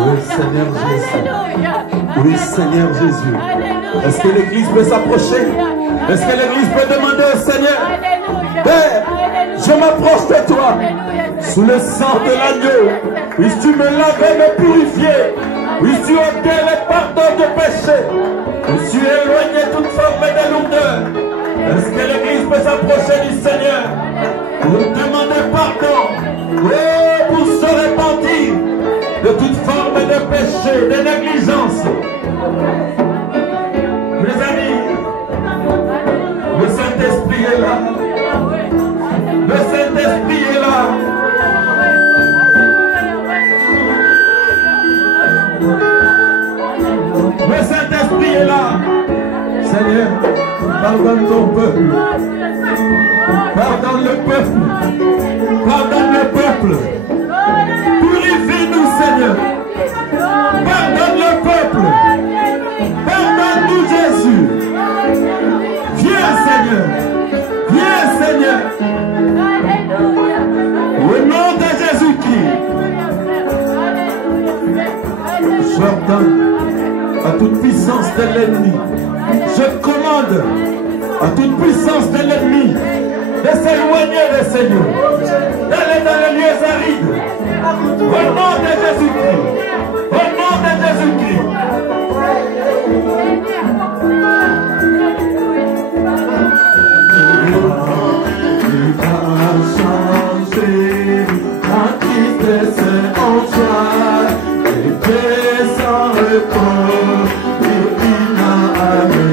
Oui, Seigneur Jésus. Oui, Seigneur Jésus. Est-ce que l'Église peut s'approcher? Est-ce que l'Église peut demander au Seigneur? Père, je m'approche de toi. Sous le sang de l'agneau, puisses-tu me laver, me purifier. Puisses-tu ôter les pardons de péché. Puisses-tu éloigner toute forme de lourdeur. Est-ce que l'Église peut s'approcher du Seigneur pour demander pardon? Oh, pour se repentir de toute forme de péché, de négligence. Mes amis, le Saint-Esprit est là. Le Saint-Esprit est là. Le Saint-Esprit est là. Seigneur, pardonne ton peuple. Pardonne le peuple. Pardonne le peuple. Purifie-nous, Seigneur. Pardonne le peuple. Pardonne-nous, Jésus. Viens, Seigneur. Viens, Seigneur. Au nom de Jésus-Christ. J'ordonne à toute puissance de l'ennemi. Je commande à toute puissance de l'ennemi de s'éloigner des Seigneurs, d'aller dans les lieux arides. Au nom de Jésus-Christ. Au nom de Jésus-Christ. Tu vas changer la tristesse en joie et paix sans repos et une amené.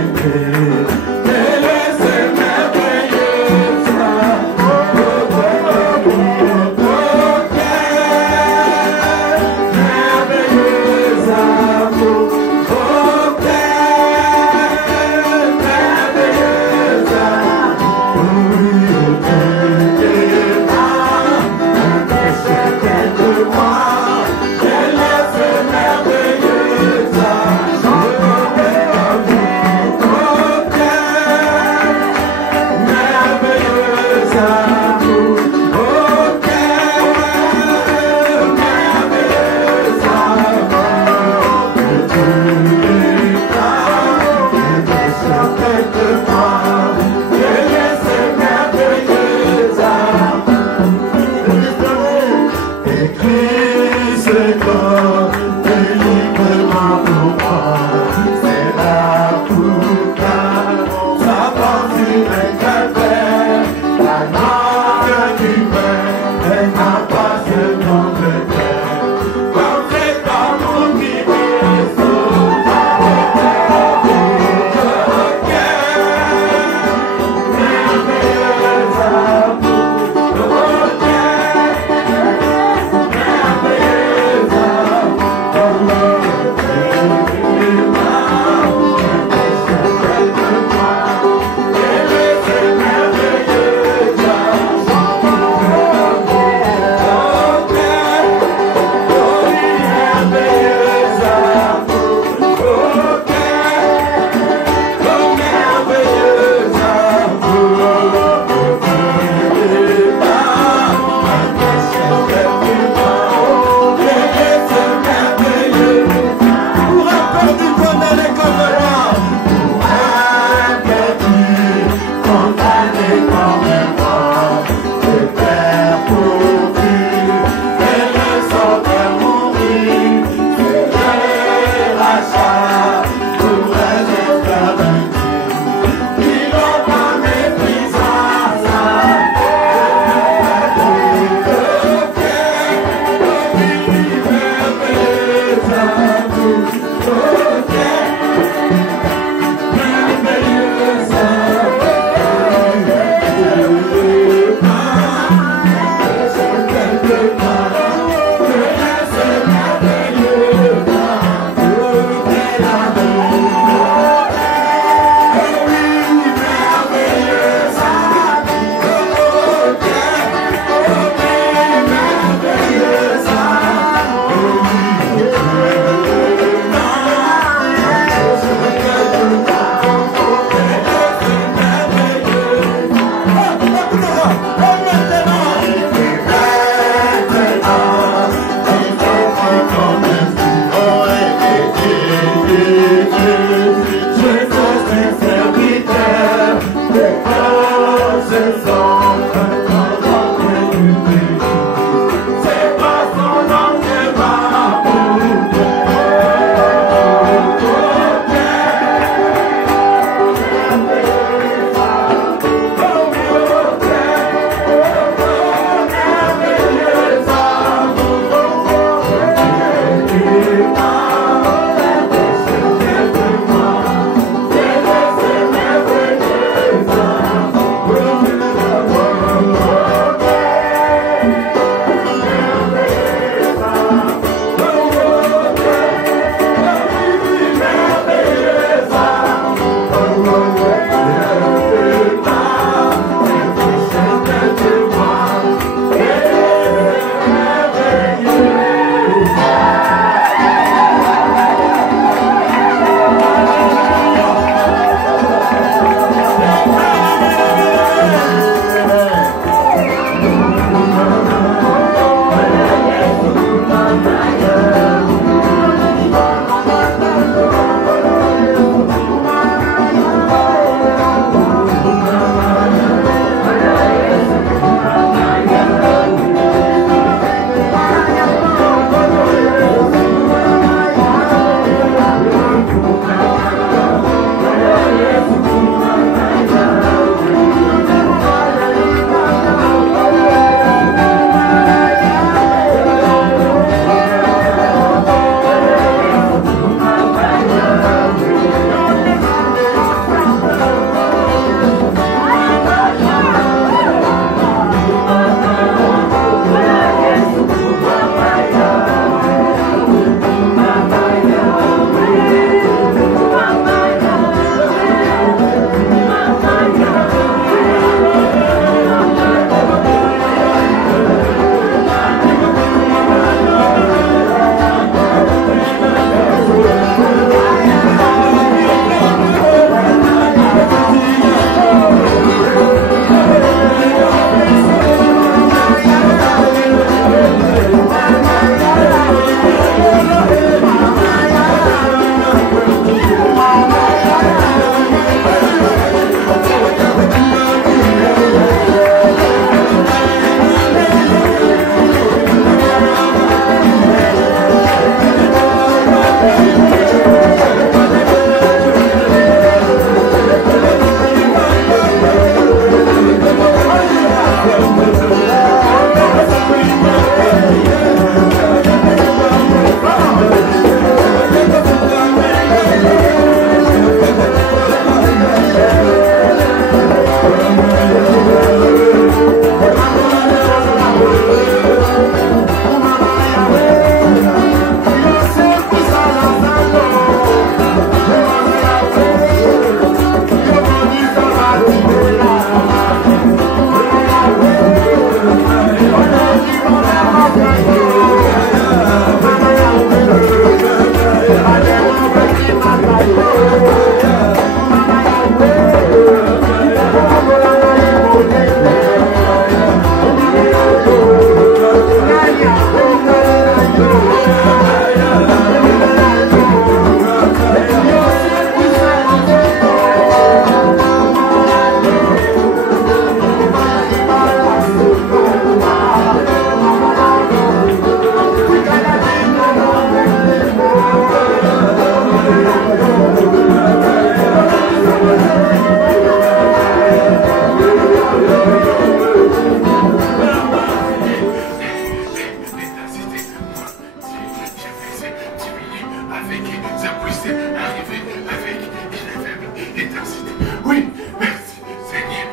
avec sa puissance arrivée, avec une faible intensité. Oui, merci Seigneur.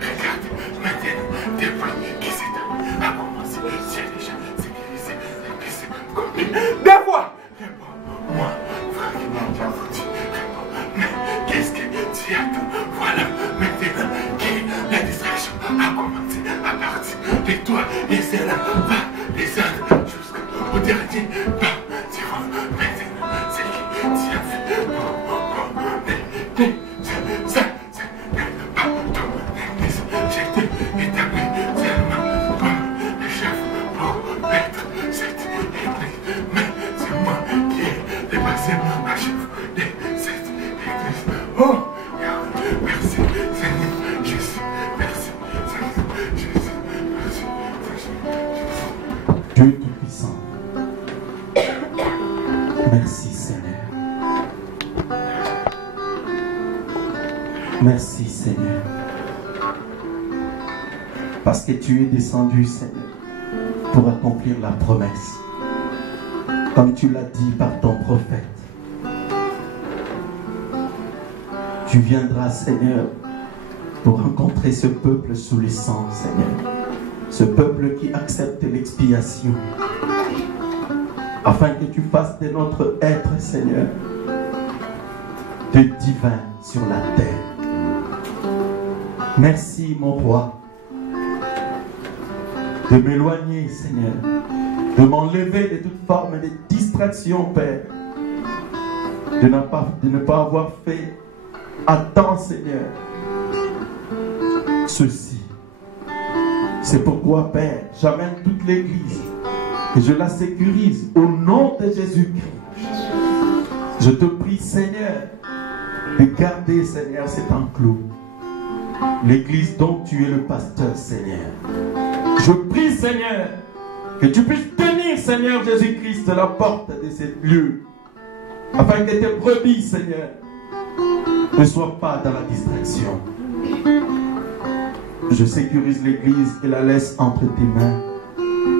Regarde maintenant des bruits qui s'éteignent. A commencé, c'est déjà sécurisé, c'est comme des fois. Réponds-moi, frère, j'avoue, réponds. Mais qu'est-ce que tu attends? Voilà, maintenant que la distraction a commencé à partir de toi et cela va descendre jusqu'au dernier pas. Tu vois, maintenant, c'est qui tu as fait pour ça, c'est pas ton église. J'étais établi seulement comme le chef pour mettre cette église. Mais c'est moi qui ai dépassé ma chef de cette église. Oh, merci Seigneur Jésus. Merci Seigneur Jésus. Merci Seigneur Jésus. Dieu Tout-Puissant. Merci Seigneur. Merci Seigneur. Parce que tu es descendu Seigneur pour accomplir la promesse. Comme tu l'as dit par ton prophète. Tu viendras Seigneur pour rencontrer ce peuple sous le sang Seigneur. Ce peuple qui accepte l'expiation. Afin que tu fasses de notre être Seigneur de divin sur la terre. Merci mon roi de m'éloigner Seigneur, de m'enlever de toute forme de distraction Père, de ne pas avoir fait à temps Seigneur ceci. C'est pourquoi Père, j'amène toute l'église et je la sécurise au nom de Jésus-Christ. Je te prie Seigneur de garder Seigneur cet enclos, l'église dont tu es le pasteur Seigneur. Je prie Seigneur que tu puisses tenir Seigneur Jésus-Christ la porte de ce lieu, afin que tes brebis Seigneur ne soient pas dans la distraction. Je sécurise l'église et la laisse entre tes mains.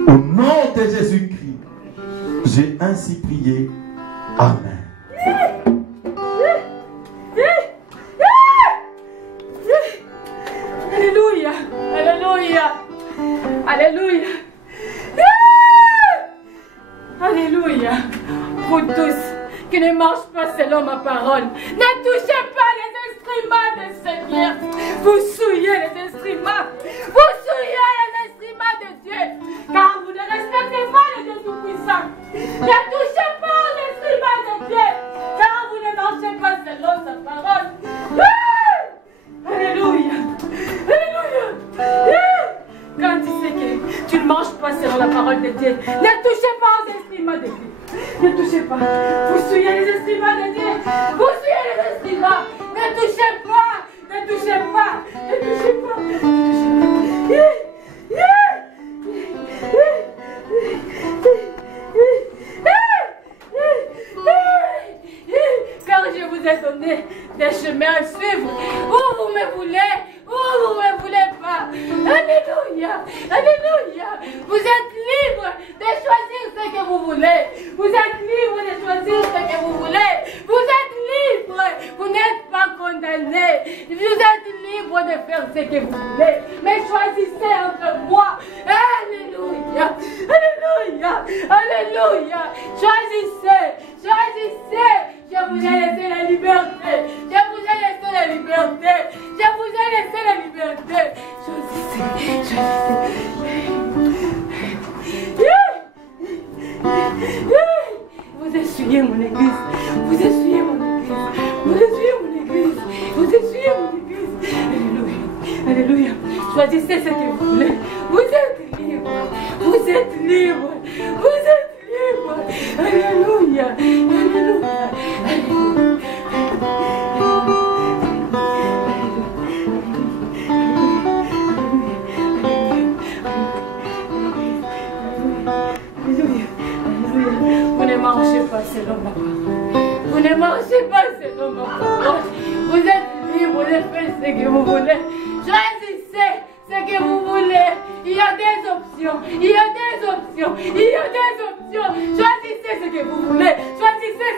Au nom de Jésus-Christ, j'ai ainsi prié. Amen. Alléluia. Alléluia. Alléluia. Alléluia. Vous tous qui ne marchent pas selon ma parole, ne touchez pas les instruments du Seigneur. Vous souillez les instruments. Vous souillez les instruments de Dieu. Car vous ne respectez pas le Dieu Tout-Puissant. Ne touchez pas les instruments de Dieu. Car vous ne marchez pas selon sa parole. Alléluia. Alléluia. Quand tu sais que tu ne marches pas selon la parole de Dieu, ne touchez pas aux instruments de Dieu. Ne touchez pas. Vous souillez les instruments de Dieu. Vous souillez les instruments. Ne touchez pas. Ne touchez pas. Ne touchez pas. Ne touchez pas. Car je vous ai donné des chemins à suivre. Où vous me voulez, où vous ne me voulez pas. Alléluia. Alléluia. Vous êtes libre de choisir ce que vous voulez. Vous êtes libre de choisir ce que vous voulez. Vous êtes libre. Vous n'êtes pas condamné. Vous êtes libre de faire ce que vous voulez. Mais choisissez entre moi. Alléluia. Alléluia. Alléluia. Choisissez. Choisissez. Je vous ai laissé la liberté. Je vous ai laissé la liberté. Je vous ai laissé la liberté. Choisissez. Vous essuyez mon église. Vous essuyez mon église. Vous essuyez mon église. Vous essuyez mon église. Alléluia. Alléluia. Choisissez ce que vous voulez. Vous êtes libre. Vous êtes libre. Vous êtes libre. Alléluia. Alléluia. Alléluia. Vous ne marchez pas selon ma parole. Vous ne marchez pas selon ma parole. Vous êtes libre de faire ce que vous voulez. Choisissez ce que vous voulez. Il y a des options. Il y a des options. Il y a des options. Choisissez ce que vous voulez. Choisissez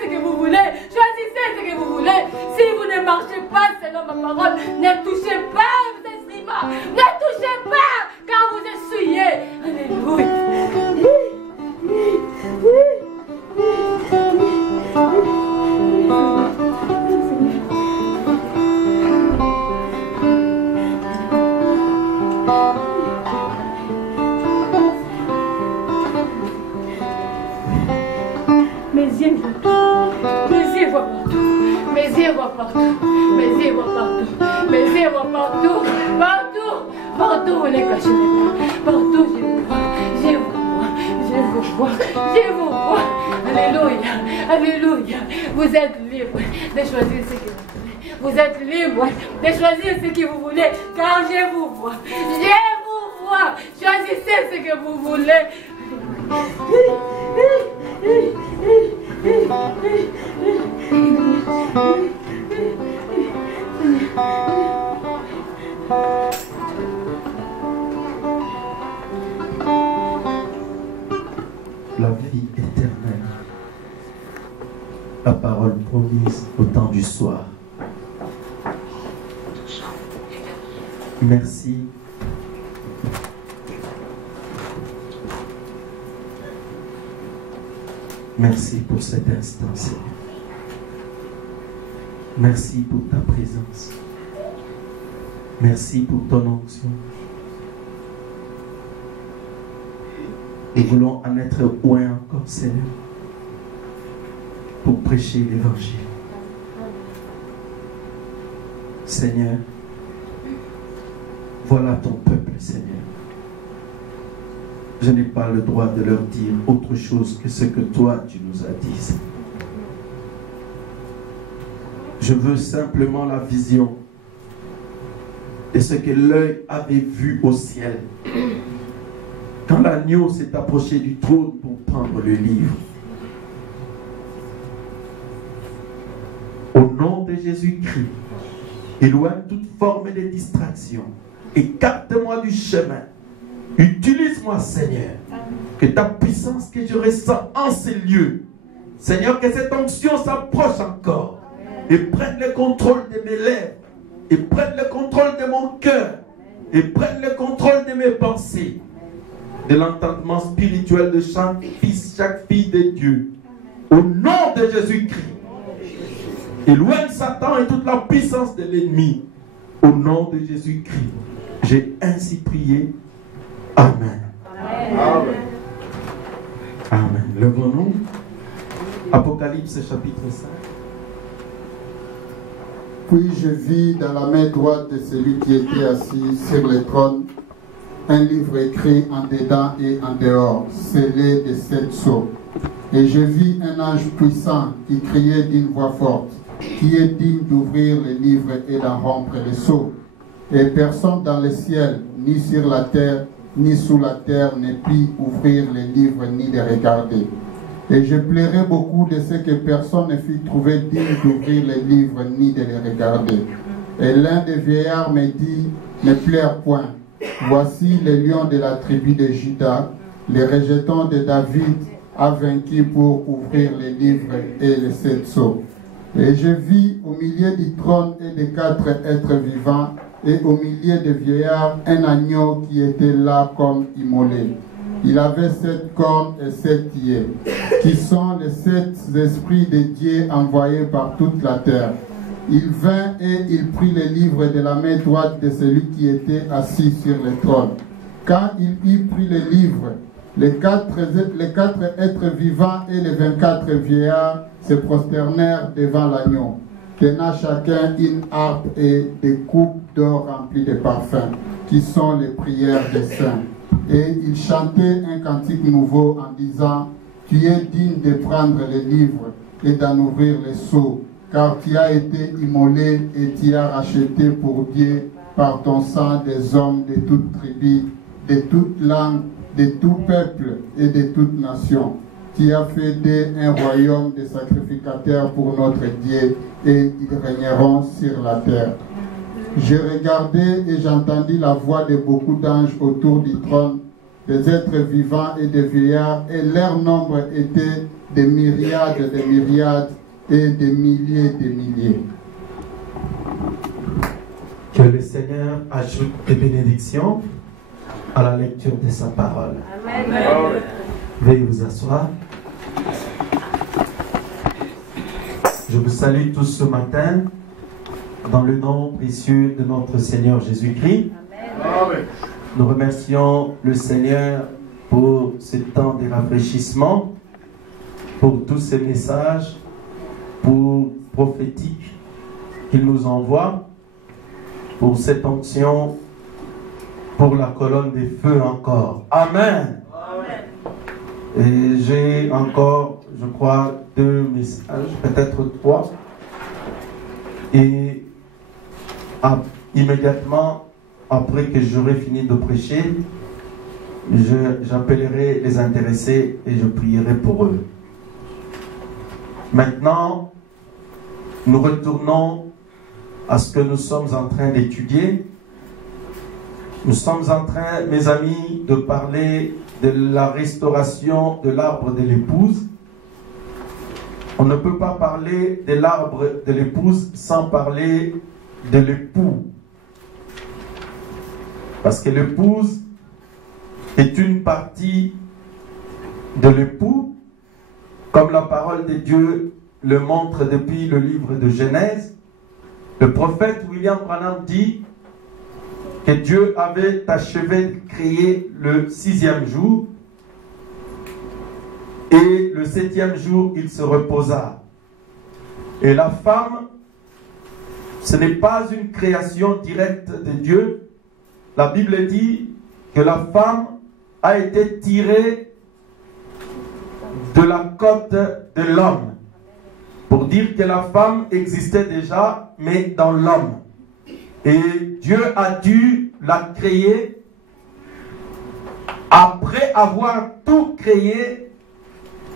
yeux voient tout. Mes yeux voient partout. Mes yeux voient partout. Mes yeux voient partout. Mes yeux voient partout. Partout. Partout, vous les cachez pas. Partout, je vous vois. Je vous vois. Je vous vois. Je vous vois. Alléluia. Alléluia. Vous êtes libre de choisir ce que vous voulez. Vous êtes libre de choisir ce que vous voulez. Car je vous vois. Je vous vois. Choisissez ce que vous voulez. La vie éternelle, la parole promise au temps du soir. Merci. Merci pour cet instant, Seigneur. Merci pour ta présence. Merci pour ton onction. Nous voulons en être loin encore, Seigneur, pour prêcher l'évangile. Seigneur, voilà ton peuple, Seigneur. Je n'ai pas le droit de leur dire autre chose que ce que toi, tu nous as dit, Seigneur. Je veux simplement la vision de ce que l'œil avait vu au ciel. Quand l'agneau s'est approché du trône pour prendre le livre. Au nom de Jésus-Christ, éloigne toute forme de distraction. Écarte-moi du chemin. Utilise-moi, Seigneur. Que ta puissance que je ressens en ces lieux, Seigneur, que cette onction s'approche encore et prenne le contrôle de mes lèvres, et prenne le contrôle de mon cœur, et prenne le contrôle de mes pensées, de l'entendement spirituel de chaque fils, chaque fille de Dieu. Au nom de Jésus-Christ, éloigne Satan et toute la puissance de l'ennemi. Au nom de Jésus-Christ, j'ai ainsi prié. Amen. Amen. Amen. Levons-nous. Apocalypse chapitre 5. Puis je vis dans la main droite de celui qui était assis sur le trône un livre écrit en dedans et en dehors, scellé de 7 sceaux. Et je vis un ange puissant qui criait d'une voix forte, qui est digne d'ouvrir le livre et d'en rompre les sceaux. Et personne dans le ciel, ni sur la terre, ni sous la terre, ne put ouvrir les livres ni les regarder. Et je plairais beaucoup de ce que personne ne fut trouvé digne d'ouvrir les livres ni de les regarder. Et l'un des vieillards me dit, ne pleure point. Voici le lion de la tribu de Juda, le rejeton de David, a vaincu pour ouvrir les livres et les 7 sceaux. Et je vis au milieu du trône et des 4 êtres vivants, et au milieu des vieillards, un agneau qui était là comme immolé. Il avait 7 cornes et 7 yeux, qui sont les 7 esprits de Dieu envoyés par toute la terre. Il vint et il prit le livre de la main droite de celui qui était assis sur le trône. Quand il eut pris le livre, les quatre êtres vivants et les 24 vieillards se prosternèrent devant l'agneau, tenant chacun une harpe et des coupes d'or remplies de parfums, qui sont les prières des saints. Et ils chantaient un cantique nouveau en disant, « Tu es digne de prendre le livre et d'en ouvrir les sceaux, car tu as été immolé et tu as racheté pour Dieu par ton sang des hommes de toute tribu, de toute langue, de tout peuple et de toute nation. Tu as fait d'eux un royaume de sacrificateurs pour notre Dieu, et ils régneront sur la terre. » J'ai regardé et j'entendis la voix de beaucoup d'anges autour du trône, des êtres vivants et des vieillards, et leur nombre était des myriades et des milliers de milliers. Que le Seigneur ajoute des bénédictions à la lecture de sa parole. Amen. Veuillez vous asseoir. Je vous salue tous ce matin dans le nom précieux de notre Seigneur Jésus-Christ. Amen. Nous remercions le Seigneur pour ce temps de rafraîchissement pour tous ces messages prophétiques qu'il nous envoie, pour cette onction, pour la colonne des feux encore. Amen. Amen. Et j'ai encore, je crois, 2 messages, peut-être 3. Et immédiatement après que j'aurai fini de prêcher, j'appellerai les intéressés et je prierai pour eux. Maintenant, nous retournons à ce que nous sommes en train d'étudier. Nous sommes en train, mes amis, de parler de la restauration de l'arbre de l'épouse. On ne peut pas parler de l'arbre de l'épouse sans parler de l'époux. Parce que l'épouse est une partie de l'époux, comme la parole de Dieu le montre depuis le livre de Genèse. Le prophète William Branham dit que Dieu avait achevé de créer le 6e jour et le 7e jour il se reposa. Et la femme, ce n'est pas une création directe de Dieu. La Bible dit que la femme a été tirée de la côte de l'homme, pour dire que la femme existait déjà, mais dans l'homme. Et Dieu a dû la créer. Après avoir tout créé,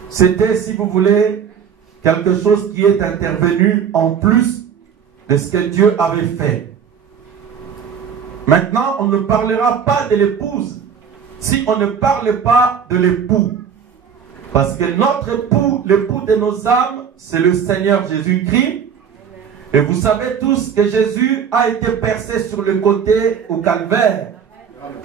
c'était, si vous voulez, quelque chose qui est intervenu en plus de ce que Dieu avait fait. Maintenant, on ne parlera pas de l'épouse si on ne parle pas de l'époux. Parce que notre époux, l'époux de nos âmes, c'est le Seigneur Jésus-Christ. Et vous savez tous que Jésus a été percé sur le côté au calvaire.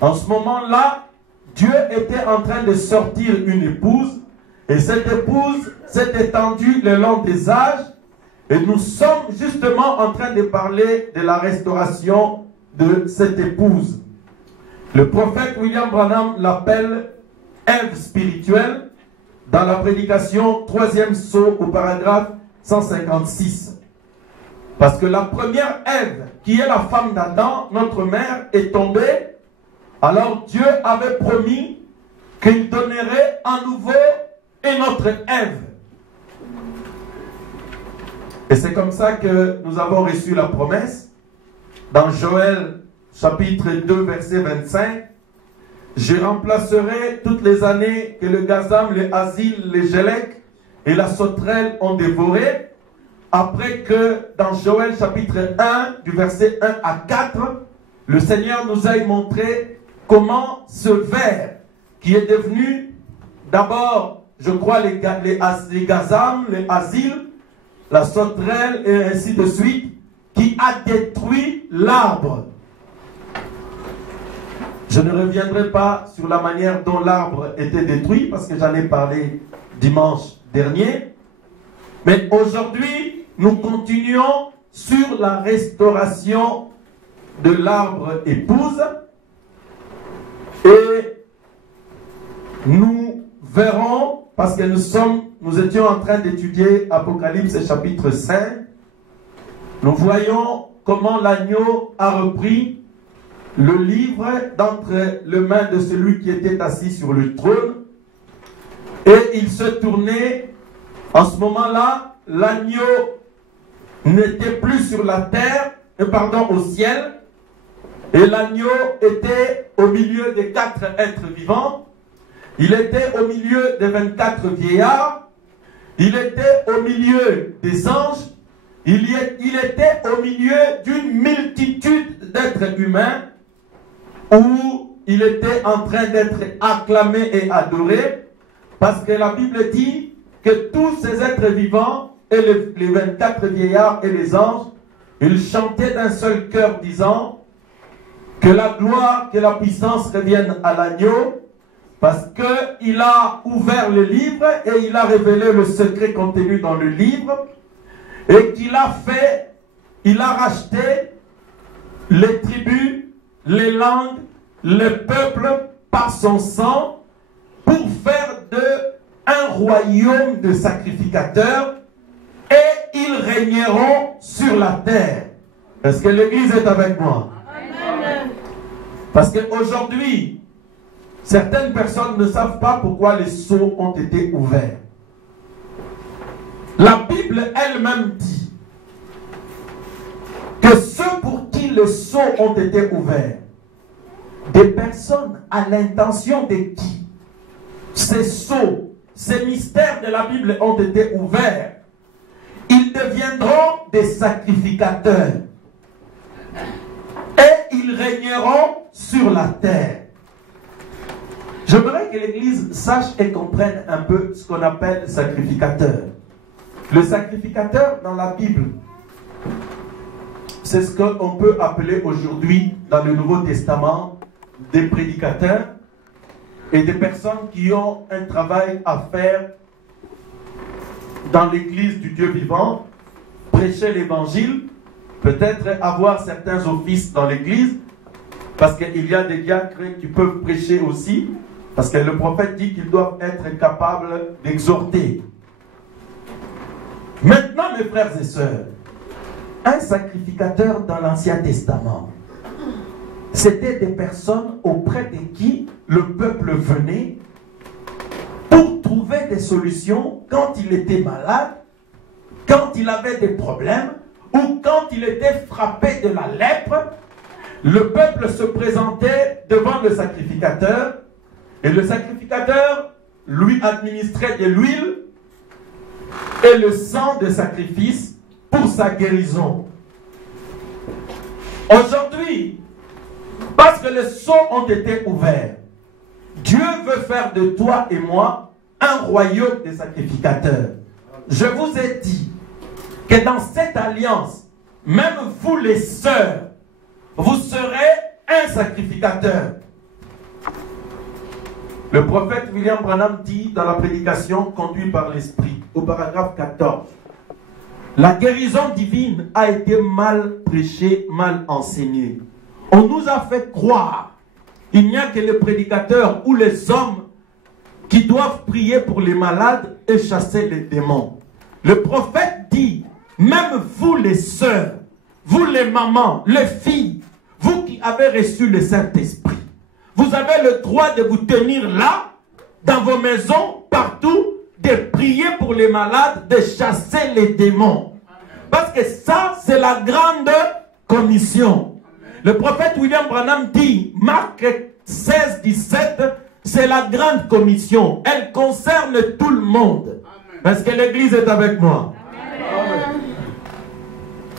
En ce moment-là, Dieu était en train de sortir une épouse. Et cette épouse s'est étendue le long des âges. Et nous sommes justement en train de parler de la restauration de cette épouse. Le prophète William Branham l'appelle Ève spirituelle dans la prédication 3e sceau au paragraphe 156. Parce que la première Ève, qui est la femme d'Adam, notre mère, est tombée. Alors Dieu avait promis qu'il donnerait à nouveau une autre Ève. Et c'est comme ça que nous avons reçu la promesse. Dans Joël chapitre 2 verset 25, « Je remplacerai toutes les années que le gazam, le asile, le gélec et la sauterelle ont dévoré. » Après que dans Joël chapitre 1, du verset 1 à 4, le Seigneur nous a montré comment ce ver qui est devenu d'abord, je crois, les gazam, les asiles, la sauterelle et ainsi de suite, qui a détruit l'arbre. Je ne reviendrai pas sur la manière dont l'arbre était détruit, parce que j'en ai parlé dimanche dernier. Mais aujourd'hui, nous continuons sur la restauration de l'arbre épouse. Et nous verrons, parce que nous étions en train d'étudier Apocalypse chapitre 5, nous voyons comment l'agneau a repris le livre d'entre les mains de celui qui était assis sur le trône. Et il se tournait. En ce moment-là, l'agneau n'était plus sur la terre, au ciel. Et l'agneau était au milieu des 4 êtres vivants. Il était au milieu des 24 vieillards. Il était au milieu des anges. Il était au milieu d'une multitude d'êtres humains où il était en train d'être acclamé et adoré, parce que la Bible dit que tous ces êtres vivants et les 24 vieillards et les anges, ils chantaient d'un seul cœur disant que la gloire, que la puissance reviennent à l'agneau, parce qu'il a ouvert le livre et il a révélé le secret contenu dans le livre, et qu'il a fait, il a racheté les tribus, les langues, les peuples par son sang, pour faire de un royaume de sacrificateurs et ils régneront sur la terre. Est-ce que l'Église est avec moi? Amen. Parce qu'aujourd'hui, certaines personnes ne savent pas pourquoi les sceaux ont été ouverts. La Bible elle-même dit que ceux pour qui les sceaux ont été ouverts, des personnes à l'intention de qui ces sceaux, ces mystères de la Bible ont été ouverts, ils deviendront des sacrificateurs et ils régneront sur la terre. J'aimerais que l'Église sache et comprenne un peu ce qu'on appelle sacrificateur. Le sacrificateur dans la Bible, c'est ce qu'on peut appeler aujourd'hui dans le Nouveau Testament des prédicateurs et des personnes qui ont un travail à faire dans l'église du Dieu vivant, prêcher l'évangile, peut-être avoir certains offices dans l'église, parce qu'il y a des diacres qui peuvent prêcher aussi, parce que le prophète dit qu'ils doivent être capables d'exhorter. Maintenant, mes frères et sœurs, un sacrificateur dans l'Ancien Testament, c'était des personnes auprès de qui le peuple venait pour trouver des solutions quand il était malade, quand il avait des problèmes ou quand il était frappé de la lèpre. Le peuple se présentait devant le sacrificateur et le sacrificateur lui administrait de l'huile et le sang de sacrifice pour sa guérison. Aujourd'hui, parce que les sceaux ont été ouverts, Dieu veut faire de toi et moi un royaume de sacrificateurs. Je vous ai dit que dans cette alliance, même vous les sœurs, vous serez un sacrificateur. Le prophète William Branham dit dans la prédication conduite par l'Esprit, au paragraphe 14, la guérison divine a été mal prêchée, mal enseignée. On nous a fait croire qu'il n'y a que les prédicateurs ou les hommes qui doivent prier pour les malades et chasser les démons. Le prophète dit, même vous les sœurs, vous les mamans, les filles, vous qui avez reçu le Saint-Esprit, vous avez le droit de vous tenir là, dans vos maisons, partout, de prier pour les malades, de chasser les démons. Parce que ça, c'est la grande commission. Le prophète William Branham dit, Marc 16, 17, c'est la grande commission. Elle concerne tout le monde. Parce que l'Église est avec moi.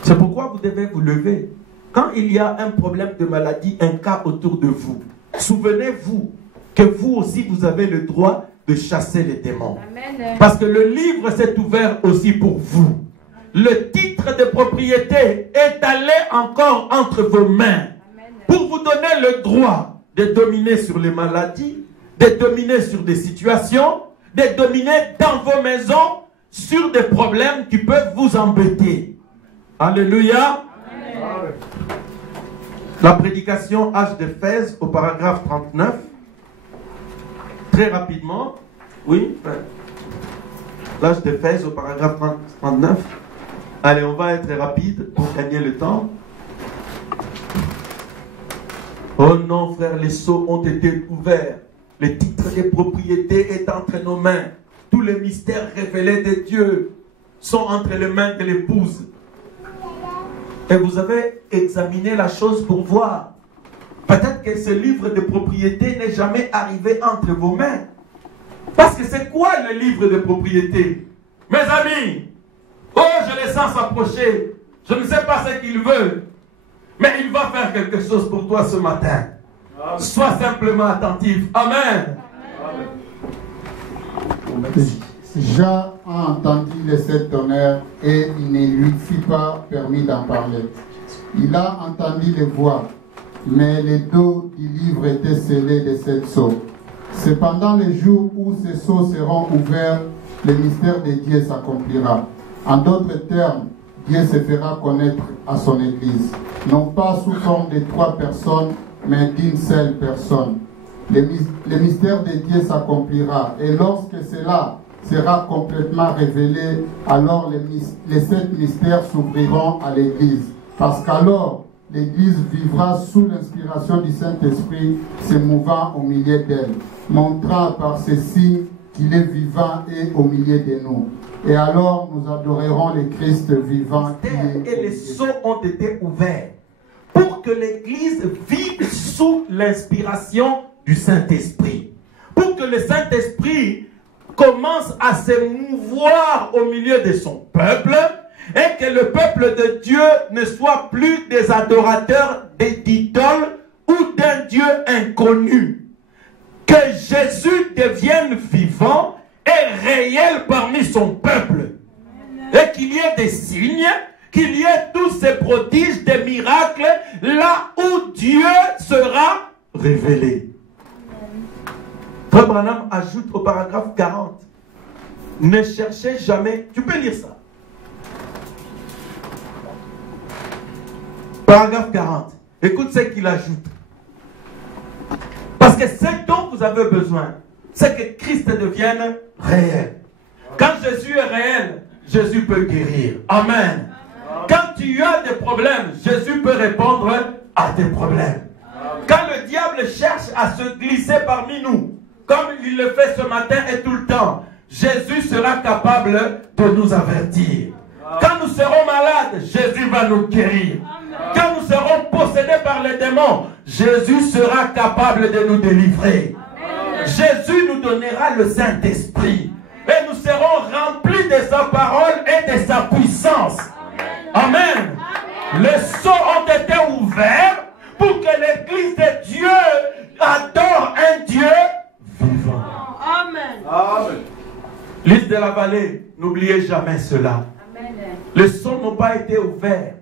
C'est pourquoi vous devez vous lever. Quand il y a un problème de maladie, un cas autour de vous, souvenez-vous que vous aussi, vous avez le droit de chasser les démons. Amen. Parce que le livre s'est ouvert aussi pour vous. Le titre de propriété est allé encore entre vos mains. Amen. Pour vous donner le droit de dominer sur les maladies, de dominer sur des situations, de dominer dans vos maisons sur des problèmes qui peuvent vous embêter. Alléluia. Amen. La prédication H d'Éphèse au paragraphe 39. Très rapidement. Oui. L'H d'Éphèse au paragraphe 39. Allez, on va être rapide pour gagner le temps. Oh non, frère, les sceaux ont été ouverts. Le titre des propriétés est entre nos mains. Tous les mystères révélés de Dieu sont entre les mains de l'épouse. Et vous avez examiné la chose pour voir. Peut-être que ce livre de propriété n'est jamais arrivé entre vos mains. Parce que c'est quoi le livre de propriété? Mes amis, oh, je les sens s'approcher. Je ne sais pas ce qu'il veut. Mais il va faire quelque chose pour toi ce matin. Amen. Sois simplement attentif. Amen. Amen. Jean a entendu les sept tonnerres et il ne lui fut pas permis d'en parler. Il a entendu les voix, mais les dos du livre étaient scellés de sept sceaux. Cependant, le jour où ces sceaux seront ouverts, le mystère de Dieu s'accomplira. En d'autres termes, Dieu se fera connaître à son Église, non pas sous forme de 3 personnes, mais d'une seule personne. Le mystère de Dieu s'accomplira. Et lorsque cela sera complètement révélé, alors les 7 mystères s'ouvriront à l'Église. Parce qu'alors, l'Église vivra sous l'inspiration du Saint-Esprit, se mouvant au milieu d'elle, montrant par ces signes qu'il est vivant et au milieu de nous. Et alors, nous adorerons le Christ vivant. Et les sceaux ont été ouverts pour que l'Église vive sous l'inspiration du Saint-Esprit. Pour que le Saint-Esprit commence à se mouvoir au milieu de son peuple et que le peuple de Dieu ne soit plus des adorateurs d'idoles ou d'un Dieu inconnu. Que Jésus devienne vivant et réel parmi son peuple. Et qu'il y ait des signes, qu'il y ait tous ces prodiges, des miracles, là où Dieu sera révélé. Frère Branham ajoute au paragraphe 40, ne cherchez jamais, tu peux lire ça. Paragraphe 40, écoute ce qu'il ajoute. Parce que ce dont vous avez besoin, c'est que Christ devienne réel. Quand Jésus est réel, Jésus peut guérir. Amen. Quand tu as des problèmes, Jésus peut répondre à tes problèmes. Quand le diable cherche à se glisser parmi nous, comme il le fait ce matin et tout le temps, Jésus sera capable de nous avertir. Quand nous serons malades, Jésus va nous guérir. Quand nous serons possédés par les démons, Jésus sera capable de nous délivrer. Jésus nous donnera le Saint-Esprit. Et nous serons remplis de sa parole et de sa puissance. Amen. Les sceaux ont été ouverts pour que l'Église de Dieu adore un Dieu vivant. Amen. Amen. Lys de la vallée, n'oubliez jamais cela. Amen. Les sceaux n'ont pas été ouverts.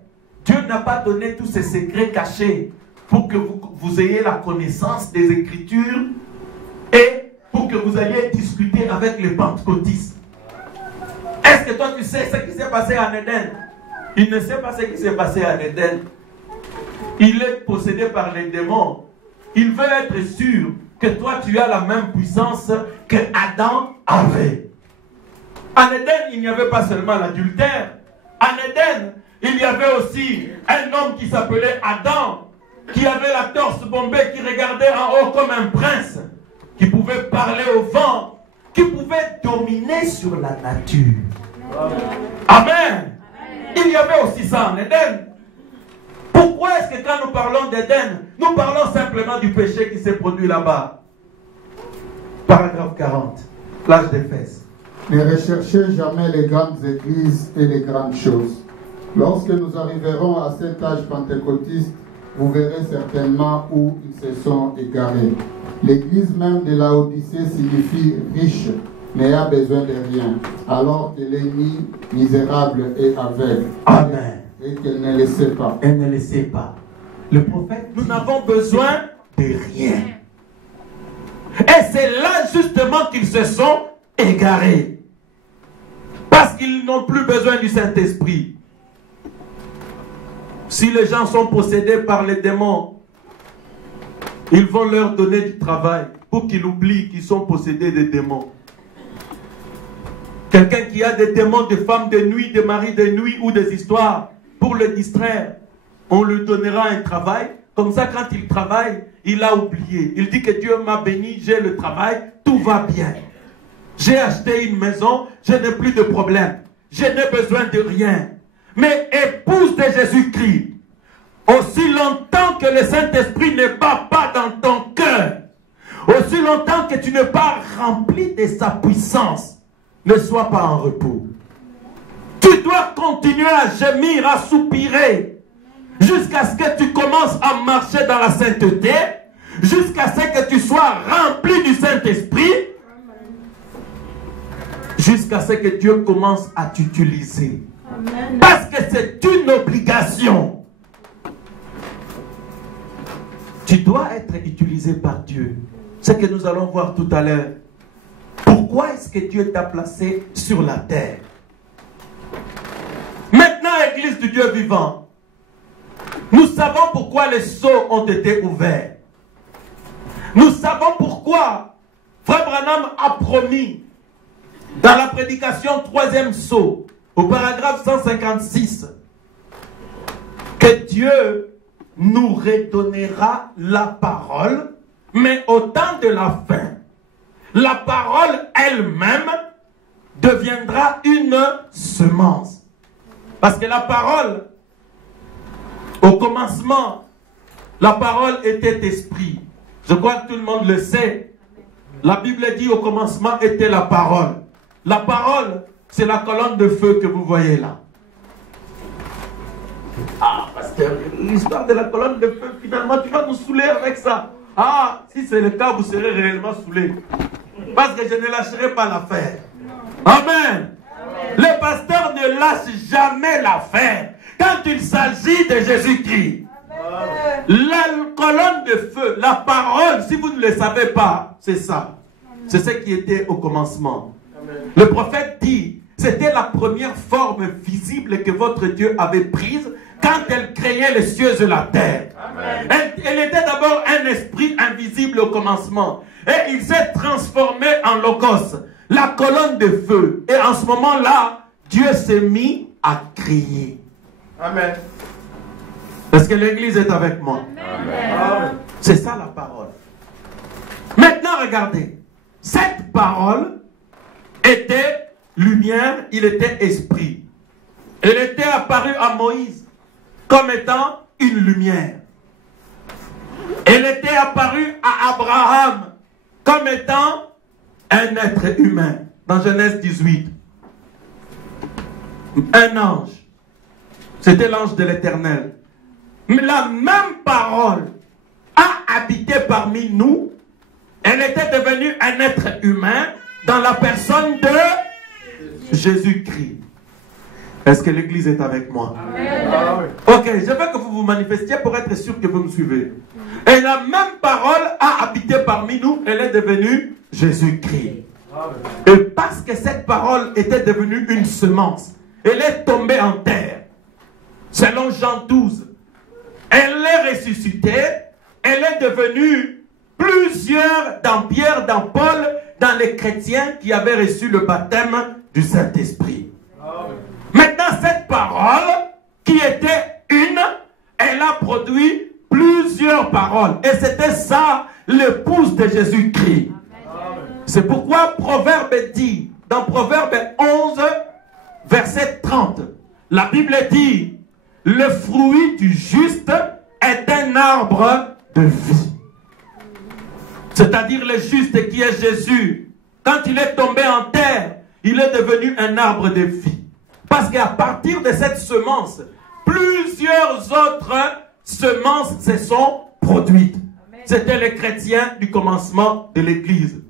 Dieu n'a pas donné tous ces secrets cachés pour que vous ayez la connaissance des Écritures et pour que vous alliez discuter avec les pentecôtistes. Est-ce que toi tu sais ce qui s'est passé en Éden? Il ne sait pas ce qui s'est passé en Éden. Il est possédé par les démons. Il veut être sûr que toi tu as la même puissance que Adam avait. En Éden, il n'y avait pas seulement l'adultère. En Éden, il y avait aussi un homme qui s'appelait Adam, qui avait la torse bombée, qui regardait en haut comme un prince, qui pouvait parler au vent, qui pouvait dominer sur la nature. Amen. Il y avait aussi ça en Éden. Pourquoi est-ce que quand nous parlons d'Éden, nous parlons simplement du péché qui s'est produit là-bas? Paragraphe 40, l'âge d'Éphèse. Ne recherchez jamais les grandes églises et les grandes choses. Lorsque nous arriverons à cet âge pentecôtiste, vous verrez certainement où ils se sont égarés. L'église même de Laodicée signifie riche, n'ayant besoin de rien, alors qu'elle est misérable et aveugle. Amen. Et qu'elle ne le sait pas. Elle ne le sait pas. Le prophète, nous n'avons besoin de rien. Et c'est là justement qu'ils se sont égarés. Parce qu'ils n'ont plus besoin du Saint-Esprit. Si les gens sont possédés par les démons, ils vont leur donner du travail pour qu'ils oublient qu'ils sont possédés des démons. Quelqu'un qui a des démons de femmes de nuit, de maris de nuit ou des histoires, pour le distraire, on lui donnera un travail. Comme ça, quand il travaille, il a oublié. Il dit que Dieu m'a béni, j'ai le travail, tout va bien. J'ai acheté une maison, je n'ai plus de problème. Je n'ai besoin de rien. Mais épouse de Jésus-Christ, aussi longtemps que le Saint-Esprit ne bat pas dans ton cœur, aussi longtemps que tu n'es pas rempli de sa puissance, ne sois pas en repos. Tu dois continuer à gémir, à soupirer, jusqu'à ce que tu commences à marcher dans la sainteté, jusqu'à ce que tu sois rempli du Saint-Esprit, jusqu'à ce que Dieu commence à t'utiliser. Amen. Parce que c'est une obligation. Tu dois être utilisé par Dieu. C'est ce que nous allons voir tout à l'heure. Pourquoi est-ce que Dieu t'a placé sur la terre? Maintenant, Église du Dieu vivant, nous savons pourquoi les sceaux ont été ouverts. Nous savons pourquoi Frère Branham a promis dans la prédication 3e sceau, au paragraphe 156, que Dieu nous redonnera la parole, mais au temps de la fin, la parole elle-même deviendra une semence. Parce que la parole, au commencement, la parole était esprit. Je crois que tout le monde le sait. La Bible dit au commencement était la parole. La parole, c'est la colonne de feu que vous voyez là. Ah, pasteur, l'histoire de la colonne de feu, finalement, tu vas nous saouler avec ça. Ah, si c'est le cas, vous serez réellement saoulés. Parce que je ne lâcherai pas l'affaire. Amen. Le pasteur ne lâche jamais l'affaire quand il s'agit de Jésus-Christ. La colonne de feu, la parole, si vous ne le savez pas, c'est ça. C'est ce qui était au commencement. Le prophète dit, c'était la première forme visible que votre Dieu avait prise quand elle créait les cieux et la terre. Elle était d'abord un esprit invisible au commencement. Et il s'est transformé en logos, la colonne de feu. Et en ce moment-là, Dieu s'est mis à crier. Amen. Est-ce que l'église est avec moi? Amen. C'est ça la parole. Maintenant, regardez. Cette parole était lumière, il était esprit. Elle était apparue à Moïse comme étant une lumière. Elle était apparue à Abraham comme étant un être humain. Dans Genèse 18. Un ange. C'était l'ange de l'Éternel. Mais la même parole a habité parmi nous. Elle était devenue un être humain dans la personne de Jésus-Christ. Est-ce que l'église est avec moi? Amen. Ok, je veux que vous vous manifestiez pour être sûr que vous me suivez. Et la même parole a habité parmi nous. Elle est devenue Jésus-Christ. Et parce que cette parole était devenue une semence, elle est tombée en terre. Selon Jean 12. Elle est ressuscitée. Elle est devenue plusieurs dans Pierre, dans Paul, dans les chrétiens qui avaient reçu le baptême du Saint-Esprit. Maintenant, cette parole, qui était une, elle a produit plusieurs paroles. Et c'était ça, l'épouse de Jésus-Christ. C'est pourquoi Proverbe dit, dans Proverbe 11, verset 30, la Bible dit, le fruit du juste est un arbre de vie. C'est-à-dire le juste qui est Jésus. Quand il est tombé en terre, il est devenu un arbre de vie. Parce qu'à partir de cette semence, plusieurs autres semences se sont produites. C'était les chrétiens du commencement de l'Église.